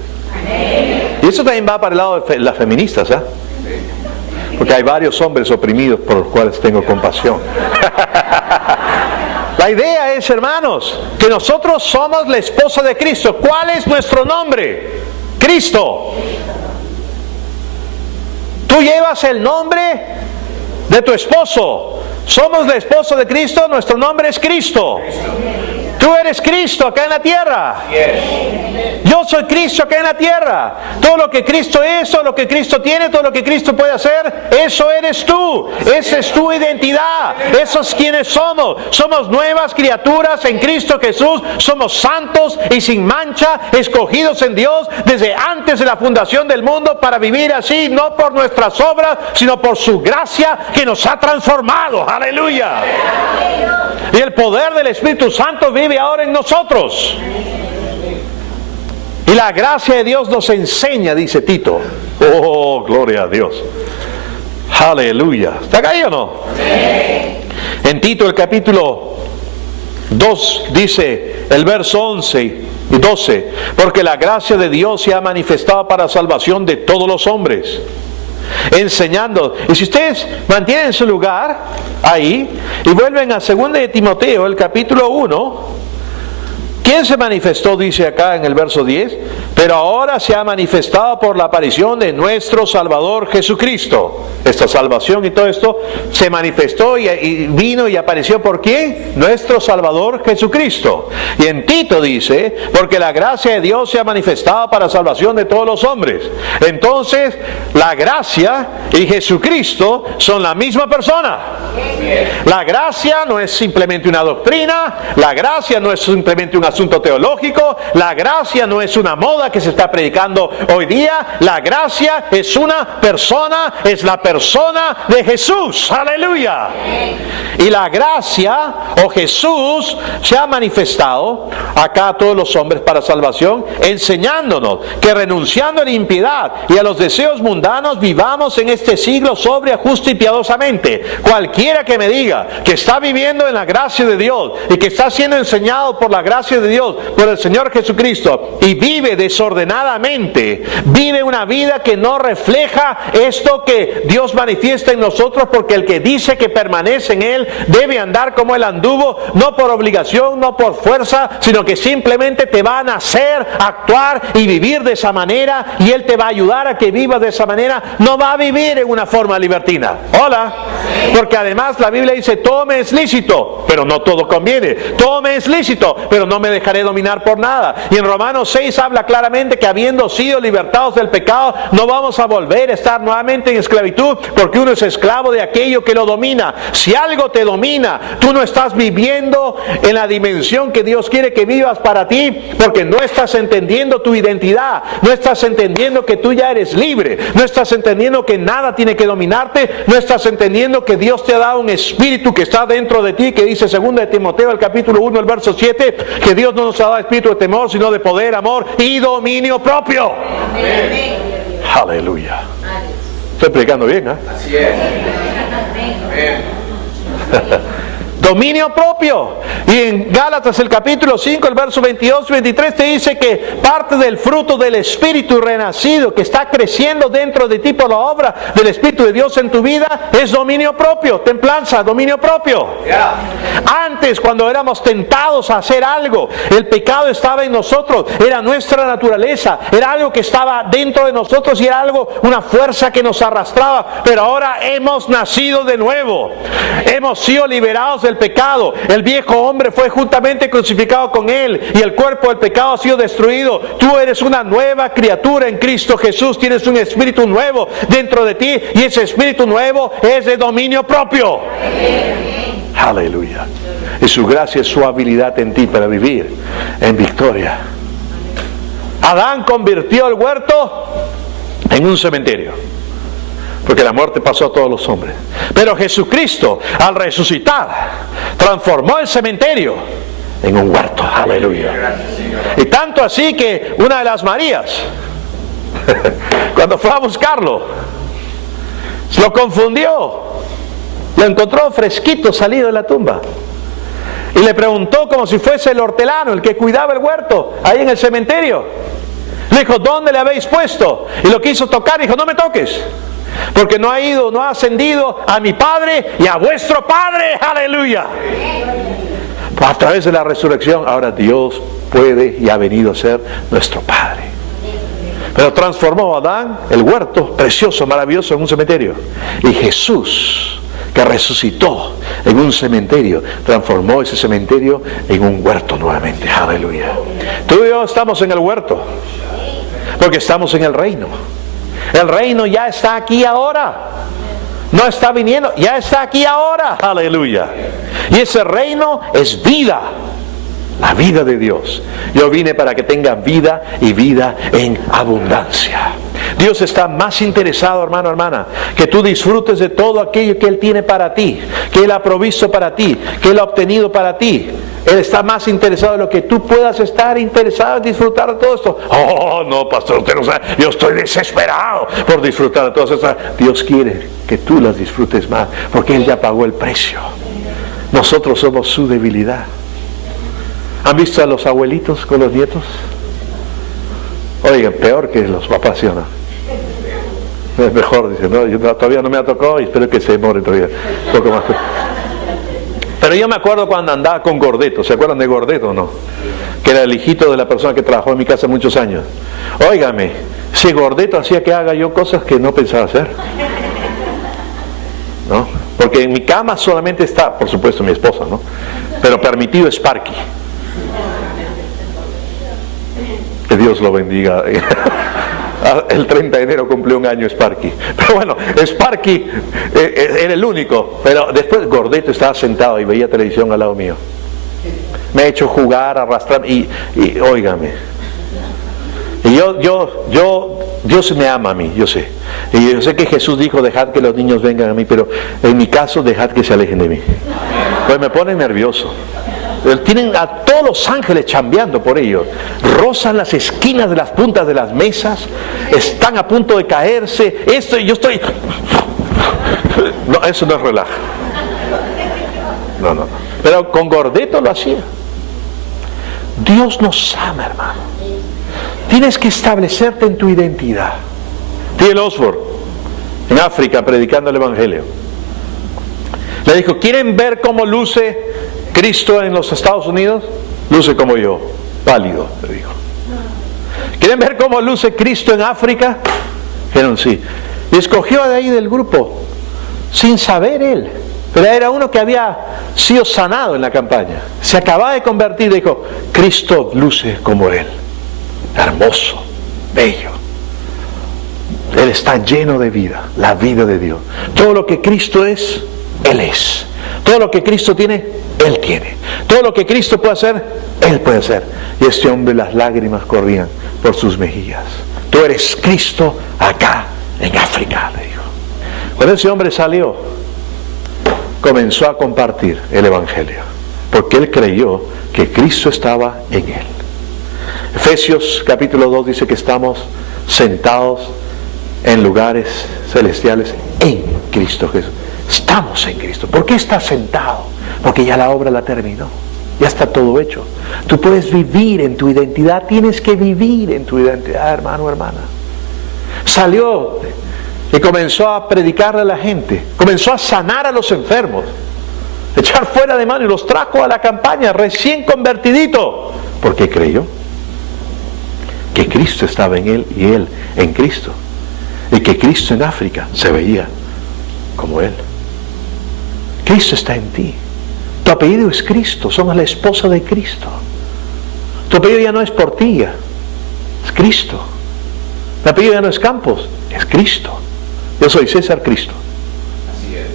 Y eso también va para el lado de las feministas, ¿ah? Porque hay varios hombres oprimidos por los cuales tengo compasión. La idea es, hermanos, que nosotros somos la esposa de Cristo. ¿Cuál es nuestro nombre? Cristo. Tú llevas el nombre de tu esposo. Somos la esposa de Cristo, nuestro nombre es Cristo. Tú eres Cristo acá en la tierra. Yo soy Cristo acá en la tierra. Todo lo que Cristo es, todo lo que Cristo tiene, todo lo que Cristo puede hacer, eso eres tú. Esa es tu identidad. Eso es quienes somos. Somos nuevas criaturas en Cristo Jesús. Somos santos y sin mancha, escogidos en Dios desde antes de la fundación del mundo para vivir así, no por nuestras obras, sino por su gracia que nos ha transformado. Aleluya. Y el poder del Espíritu Santo vive ahora en nosotros. Y la gracia de Dios nos enseña, dice Tito. Oh, gloria a Dios. Aleluya. ¿Está acá ahí o no? Sí. En Tito el capítulo 2 dice el verso 11 y 12. Porque la gracia de Dios se ha manifestado para salvación de todos los hombres. Enseñando. Y si ustedes mantienen su lugar ahí y vuelven a 2 de Timoteo, el capítulo 1, ¿quién se manifestó? Dice acá en el verso 10, pero ahora se ha manifestado por la aparición de nuestro Salvador Jesucristo. Esta salvación y todo esto se manifestó y vino y apareció ¿por quién? Nuestro Salvador Jesucristo. Y en Tito dice, porque la gracia de Dios se ha manifestado para salvación de todos los hombres. Entonces, la gracia y Jesucristo son la misma persona. La gracia no es simplemente una doctrina, la gracia no es simplemente un asunto teológico, la gracia no es una moda que se está predicando hoy día, la gracia es una persona, es la persona de Jesús. Aleluya. Y la gracia o Jesús se ha manifestado acá a todos los hombres para salvación, enseñándonos que renunciando a la impiedad y a los deseos mundanos vivamos en este siglo sobria, justa y piadosamente. Cualquiera que me diga que está viviendo en la gracia de Dios y que está siendo enseñado por la gracia de Dios, por el Señor Jesucristo, y vive desordenadamente, vive una vida que no refleja esto que Dios manifiesta en nosotros, porque el que dice que permanece en Él debe andar como Él anduvo, no por obligación, no por fuerza, sino que simplemente te va a nacer, actuar y vivir de esa manera, y Él te va a ayudar a que vivas de esa manera. No va a vivir en una forma libertina. Hola. Porque además la Biblia dice, todo me es lícito, pero no todo conviene. Todo me es lícito, pero no me dejaré dominar por nada. Y en Romanos 6 habla claramente que habiendo sido libertados del pecado, no vamos a volver a estar nuevamente en esclavitud, porque uno es esclavo de aquello que lo domina. Si algo te domina, tú no estás viviendo en la dimensión que Dios quiere que vivas para ti, porque no estás entendiendo tu identidad, no estás entendiendo que tú ya eres libre, no estás entendiendo que nada tiene que dominarte, no estás entendiendo que Dios te ha dado un espíritu que está dentro de ti, que dice 2 de Timoteo, el capítulo 1, el verso 7, que Dios no nos ha dado espíritu de temor, sino de poder, amor y dominio propio. Amén. Aleluya. Estoy predicando bien, ¿eh? Así es. Amén. Dominio propio. Y en Gálatas el capítulo 5, el verso 22 y 23 te dice que parte del fruto del Espíritu renacido que está creciendo dentro de ti por la obra del Espíritu de Dios en tu vida es dominio propio, templanza, dominio propio. Antes, cuando éramos tentados a hacer algo, el pecado estaba en nosotros, era nuestra naturaleza, era algo que estaba dentro de nosotros y era algo, una fuerza que nos arrastraba. Pero ahora hemos nacido de nuevo, hemos sido liberados del pecado. El viejo hombre fue juntamente crucificado con Él y el cuerpo del pecado ha sido destruido. Tú eres una nueva criatura en Cristo Jesús, tienes un espíritu nuevo dentro de ti y ese espíritu nuevo es de dominio propio. Aleluya. Y su gracia es su habilidad en ti para vivir en victoria. Adán convirtió el huerto en un cementerio, porque la muerte pasó a todos los hombres. Pero Jesucristo, al resucitar, transformó el cementerio en un huerto. Aleluya. Y tanto así que una de las Marías, cuando fue a buscarlo, Lo confundió. Lo encontró fresquito salido de la tumba. Y le preguntó como si fuese el hortelano, el que cuidaba el huerto, ahí en el cementerio. Le dijo, ¿dónde le habéis puesto? Y lo quiso tocar, dijo, no me toques. Porque no ha ascendido a mi Padre y a vuestro Padre. ¡Aleluya! A través de la resurrección, ahora Dios puede y ha venido a ser nuestro Padre. Pero transformó a Adán, el huerto, precioso, maravilloso, en un cementerio. Y Jesús, que resucitó en un cementerio, transformó ese cementerio en un huerto nuevamente. ¡Aleluya! Tú y yo estamos en el huerto, porque estamos en el reino. El reino ya está aquí ahora. No está viniendo, ya está aquí ahora. Aleluya. Y ese reino es vida. La vida de Dios. Yo vine para que tengan vida y vida en abundancia. Dios está más interesado, hermano, hermana, que tú disfrutes de todo aquello que Él tiene para ti, que Él ha provisto para ti, que Él ha obtenido para ti. Él está más interesado en lo que tú puedas estar interesado en disfrutar de todo esto. Oh, no, pastor, usted no sabe, yo estoy desesperado por disfrutar de todas estas. Dios quiere que tú las disfrutes más, porque Él ya pagó el precio. Nosotros somos su debilidad. ¿Han visto a los abuelitos con los nietos? Oigan, peor que los papás, ¿sí o no? Es mejor, dice, no, yo todavía no me ha tocado y espero que se demore todavía un poco más. Pero yo me acuerdo cuando andaba con Gordeto. ¿Se acuerdan de Gordeto o no? Que era el hijito de la persona que trabajó en mi casa muchos años. Óigame, si Gordeto hacía que haga yo cosas que no pensaba hacer, ¿no? Porque en mi cama solamente está, por supuesto, mi esposa, ¿no? Pero permitido Sparky. Que Dios lo bendiga. El 30 de enero cumplió un año Sparky. Pero bueno, Sparky era el único. Pero después Gordeto estaba sentado y veía televisión al lado mío. Me ha hecho jugar, arrastrar y óigame. Y Dios me ama a mí, yo sé. Y yo sé que Jesús dijo, dejad que los niños vengan a mí, pero en mi caso, dejad que se alejen de mí. Pues me pone nervioso. Tienen a todos los ángeles chambeando por ellos. Rozan las esquinas de las puntas de las mesas. Están a punto de caerse. Yo estoy... No, eso no es relajo. No. Pero con Gordeto lo hacía. Dios nos ama, hermano. Tienes que establecerte en tu identidad. T.L. Osborne, en África, predicando el Evangelio, le dijo, ¿quieren ver cómo luce Cristo en los Estados Unidos? Luce como yo, pálido, le dijo. ¿Quieren ver cómo luce Cristo en África? Dijeron sí. Y escogió de ahí del grupo, sin saber él. Pero era uno que había sido sanado en la campaña. Se acababa de convertir y dijo, Cristo luce como él. Hermoso, bello. Él está lleno de vida, la vida de Dios. Todo lo que Cristo es, Él es. Todo lo que Cristo tiene, Él tiene. Todo lo que Cristo puede hacer, Él puede hacer. Y este hombre, las lágrimas corrían por sus mejillas. Tú eres Cristo acá en África, le dijo. Cuando ese hombre salió, comenzó a compartir el Evangelio, porque él creyó que Cristo estaba en él. Efesios capítulo 2 dice que estamos sentados en lugares celestiales en Cristo Jesús. Estamos en Cristo. ¿Por qué estás sentado? Porque ya la obra la terminó. Ya está todo hecho. Tú puedes vivir en tu identidad. Tienes que vivir en tu identidad, hermano, hermana. Salió y comenzó a predicarle a la gente. Comenzó a sanar a los enfermos. Echar fuera de mano y los trajo a la campaña recién convertidito. ¿Por qué creyó? Que Cristo estaba en él y él en Cristo. Y que Cristo en África se veía como él. Cristo está en ti. Tu apellido es Cristo. Somos la esposa de Cristo. Tu apellido ya no es Portilla, es Cristo. Tu apellido ya no es Campos, es Cristo. Yo soy César Cristo. Así es.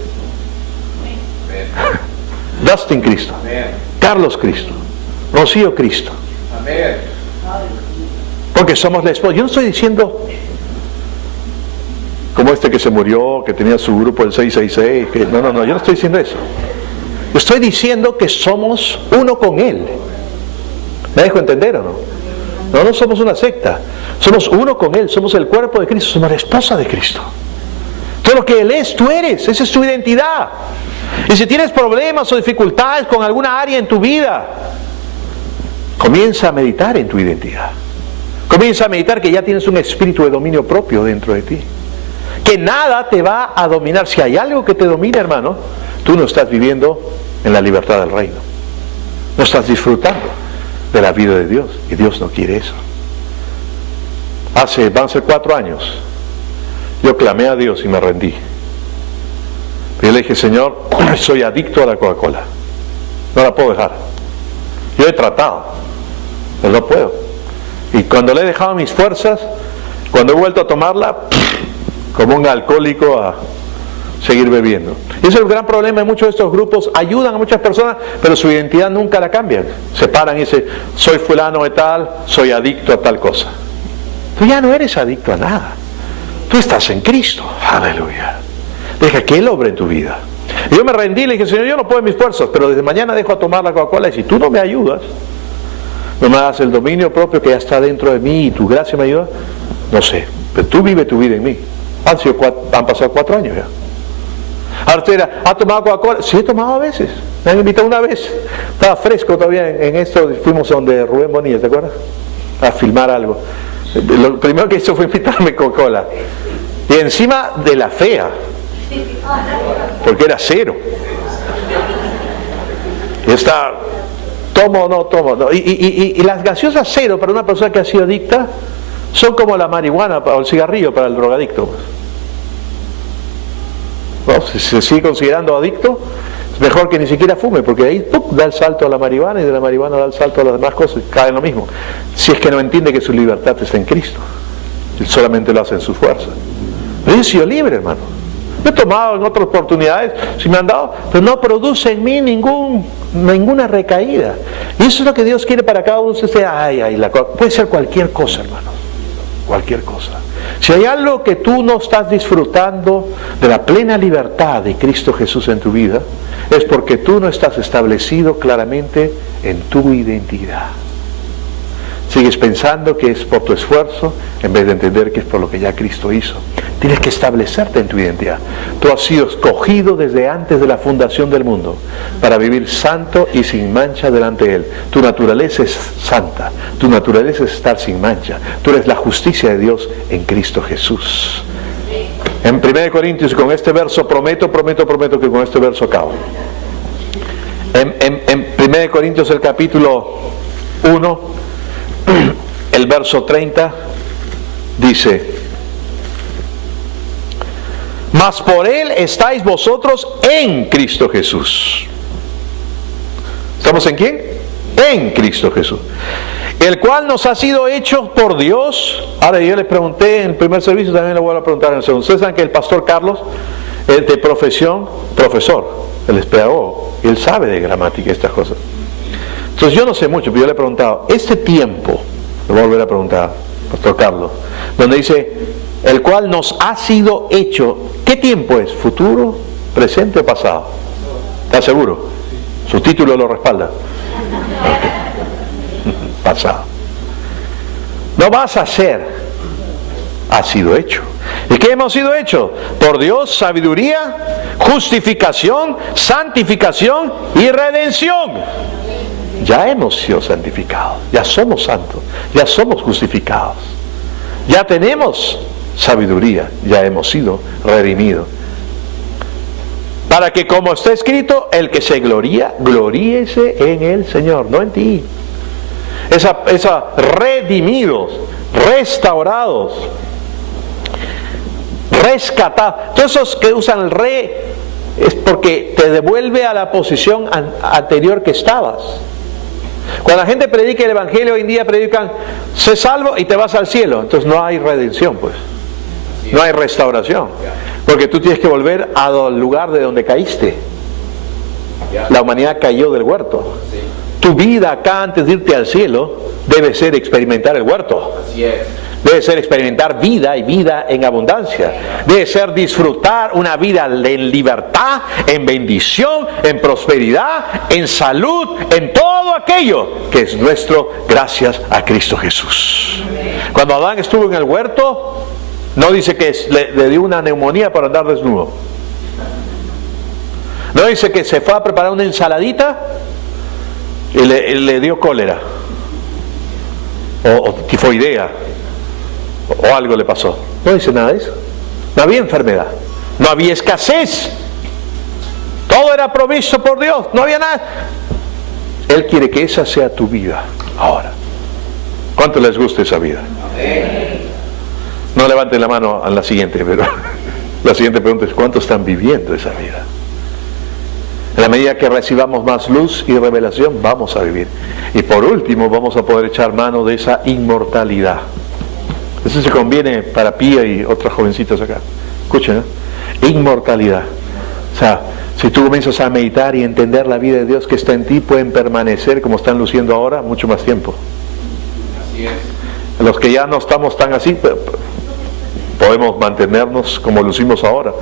Dustin Cristo. Amén. Carlos Cristo. Rocío Cristo. Amén. Porque somos la esposa. Yo no estoy diciendo como este que se murió, que tenía su grupo el 666. Que... No, yo no estoy diciendo eso. Yo estoy diciendo que somos uno con Él. ¿Me dejo entender o no? No somos una secta. Somos uno con Él. Somos el cuerpo de Cristo. Somos la esposa de Cristo. Todo lo que Él es, tú eres. Esa es tu identidad. Y si tienes problemas o dificultades con alguna área en tu vida, comienza a meditar en tu identidad. Comienza a meditar que ya tienes un espíritu de dominio propio dentro de ti. Que nada te va a dominar. Si hay algo que te domina, hermano, tú no estás viviendo en la libertad del reino. No estás disfrutando de la vida de Dios. Y Dios no quiere eso. Van a ser 4 años. Yo clamé a Dios y me rendí. Y le dije, Señor, soy adicto a la Coca-Cola. No la puedo dejar. Yo he tratado, pero no puedo. Y cuando le he dejado mis fuerzas, cuando he vuelto a tomarla, como un alcohólico a seguir bebiendo. Y ese es el gran problema de muchos de estos grupos. Ayudan a muchas personas, pero su identidad nunca la cambian. Se paran y dicen, soy fulano de tal, soy adicto a tal cosa. Tú ya no eres adicto a nada. Tú estás en Cristo. Aleluya. Deja que Él obre en tu vida. Y yo me rendí y le dije, Señor, yo no puedo en mis fuerzas, pero desde mañana dejo a tomar la Coca-Cola. Y si tú no me ayudas, no me das el dominio propio que ya está dentro de mí y tu gracia me ayuda, no sé, pero tú vive tu vida en mí. Han pasado 4 años ya. Ahora usted dirá, ¿ha tomado Coca-Cola? Sí, he tomado a veces. Me han invitado una vez. Estaba fresco todavía en esto. Fuimos donde Rubén Bonilla, ¿te acuerdas? A filmar algo. Lo primero que hizo fue invitarme Coca-Cola. Y encima de la fea. Porque era 0. Y está, tomo o no tomo. No. Y las gaseosas 0 para una persona que ha sido adicta son como la marihuana o el cigarrillo para el drogadicto. ¿No? Si se sigue considerando adicto, es mejor que ni siquiera fume, porque de ahí ¡pum!, da el salto a la marihuana y de la marihuana da el salto a las demás cosas y cae en lo mismo. Si es que no entiende que su libertad está en Cristo. Él solamente lo hace en su fuerza. Pero yo he sido libre, hermano. Lo he tomado en otras oportunidades, si me han dado, pero no produce en mí ninguna recaída. Y eso es lo que Dios quiere para cada uno de ustedes. Puede ser cualquier cosa, hermano. Cualquier cosa. Si hay algo que tú no estás disfrutando de la plena libertad de Cristo Jesús en tu vida, es porque tú no estás establecido claramente en tu identidad. Sigues pensando que es por tu esfuerzo en vez de entender que es por lo que ya Cristo hizo. Tienes que establecerte en tu identidad. Tú has sido escogido desde antes de la fundación del mundo para vivir santo y sin mancha delante de Él. Tu naturaleza es santa. Tu naturaleza es estar sin mancha. Tú eres la justicia de Dios en Cristo Jesús. En 1 Corintios, con este verso, prometo que con este verso acabo. En 1 Corintios, el capítulo 1, el verso 30 dice: mas por Él estáis vosotros en Cristo Jesús. ¿Estamos en quién? En Cristo Jesús, el cual nos ha sido hecho por Dios. Ahora yo les pregunté en el primer servicio, también le voy a preguntar en el segundo. Ustedes saben que el pastor Carlos es de profesión profesor, él es pedagogo, él sabe de gramática y estas cosas. Entonces yo no sé mucho, pero yo le he preguntado, este tiempo, le voy a volver a preguntar, pastor Carlos, donde dice, el cual nos ha sido hecho, ¿qué tiempo es? ¿Futuro, presente o pasado? ¿Estás seguro? Su título lo respalda. Okay. Pasado. No vas a ser, ha sido hecho. ¿Y qué hemos sido hechos? Por Dios, sabiduría, justificación, santificación y redención. Ya hemos sido santificados, ya somos santos, ya somos justificados, ya tenemos sabiduría, ya hemos sido redimidos. Para que, como está escrito, el que se gloría, gloríese en el Señor, no en ti. Redimidos, restaurados, rescatados. Todos esos que usan el es porque te devuelve a la posición anterior que estabas. Cuando la gente predica el Evangelio hoy en día, predican, sé salvo y te vas al cielo. Entonces no hay redención, pues. No hay restauración. Porque tú tienes que volver al lugar de donde caíste. La humanidad cayó del huerto. Tu vida acá, antes de irte al cielo, debe ser experimentar el huerto. Así es. Debe ser experimentar vida y vida en abundancia. Debe ser disfrutar una vida en libertad, en bendición, en prosperidad, en salud, en todo aquello que es nuestro gracias a Cristo Jesús. Cuando Adán estuvo en el huerto, No dice que le dio una neumonía por andar desnudo. No dice que se fue a preparar una ensaladita y le dio cólera. O tifoidea. O algo le pasó. No dice nada de eso. No había enfermedad. No había escasez. Todo era provisto por Dios. No había nada. Él quiere que esa sea tu vida ahora. ¿Cuánto les gusta esa vida? No levanten la mano a la siguiente, pero la siguiente pregunta es: ¿cuánto están viviendo esa vida? En la medida que recibamos más luz y revelación, vamos a vivir. Y por último, vamos a poder echar mano de esa inmortalidad. Eso se conviene para Pía y otras jovencitas acá. Escuchen, ¿eh? Inmortalidad. O sea, si tú comienzas a meditar y entender la vida de Dios que está en ti, pueden permanecer como están luciendo ahora mucho más tiempo. Así es. Los que ya no estamos tan así, podemos mantenernos como lucimos ahora.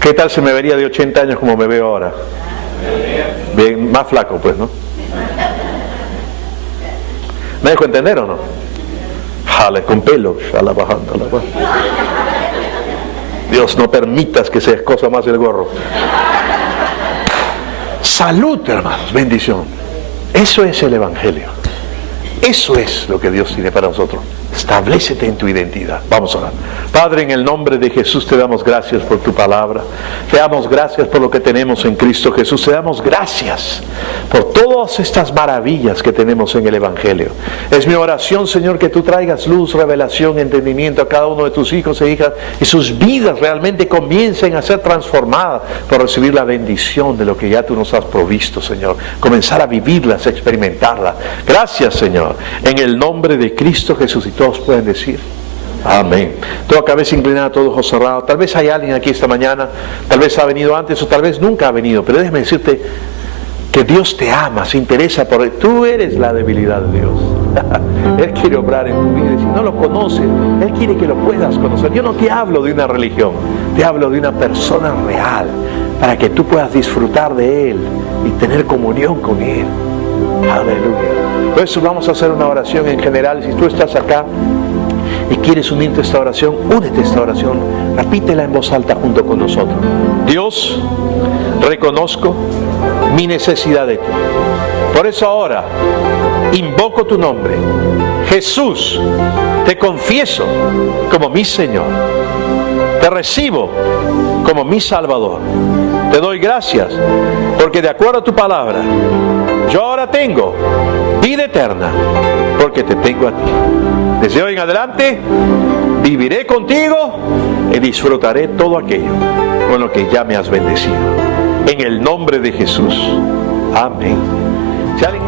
¿Qué tal se me vería de 80 años como me veo ahora? Bien, más flaco pues, ¿no? ¿Me dejo entender o no? Jale, con pelo, la bajando, la bajando. Dios, no permitas que se escosa más el gorro. Salud, hermanos, bendición. Eso es el Evangelio. Eso es lo que Dios tiene para nosotros. Establécete en tu identidad. Vamos a orar. Padre, en el nombre de Jesús te damos gracias por tu palabra. Te damos gracias por lo que tenemos en Cristo Jesús. Te damos gracias por todas estas maravillas que tenemos en el Evangelio. Es mi oración, Señor, que tú traigas luz, revelación, entendimiento a cada uno de tus hijos e hijas y sus vidas realmente comiencen a ser transformadas por recibir la bendición de lo que ya tú nos has provisto, Señor. Comenzar a vivirlas, a experimentarlas. Gracias, Señor. En el nombre de Cristo Jesús. Y todos pueden decir amén. Toda cabeza inclinada, todo ojo cerrado. Tal vez hay alguien aquí esta mañana, tal vez ha venido antes o tal vez nunca ha venido, pero déjame decirte que Dios te ama, se interesa por él. Tú eres la debilidad de Dios. Él quiere obrar en tu vida y si no lo conoces, Él quiere que lo puedas conocer. Yo no te hablo de una religión, te hablo de una persona real, para que tú puedas disfrutar de Él y tener comunión con Él. Aleluya. Por eso vamos a hacer una oración en general. Si tú estás acá y quieres unirte a esta oración, únete a esta oración, repítela en voz alta junto con nosotros. Dios, reconozco mi necesidad de ti. Por eso ahora invoco tu nombre. Jesús, te confieso como mi Señor. Te recibo como mi Salvador. Te doy gracias porque de acuerdo a tu palabra, yo ahora tengo vida eterna porque te tengo a ti. Desde hoy en adelante viviré contigo y disfrutaré todo aquello con lo que ya me has bendecido. En el nombre de Jesús. Amén. Si alguien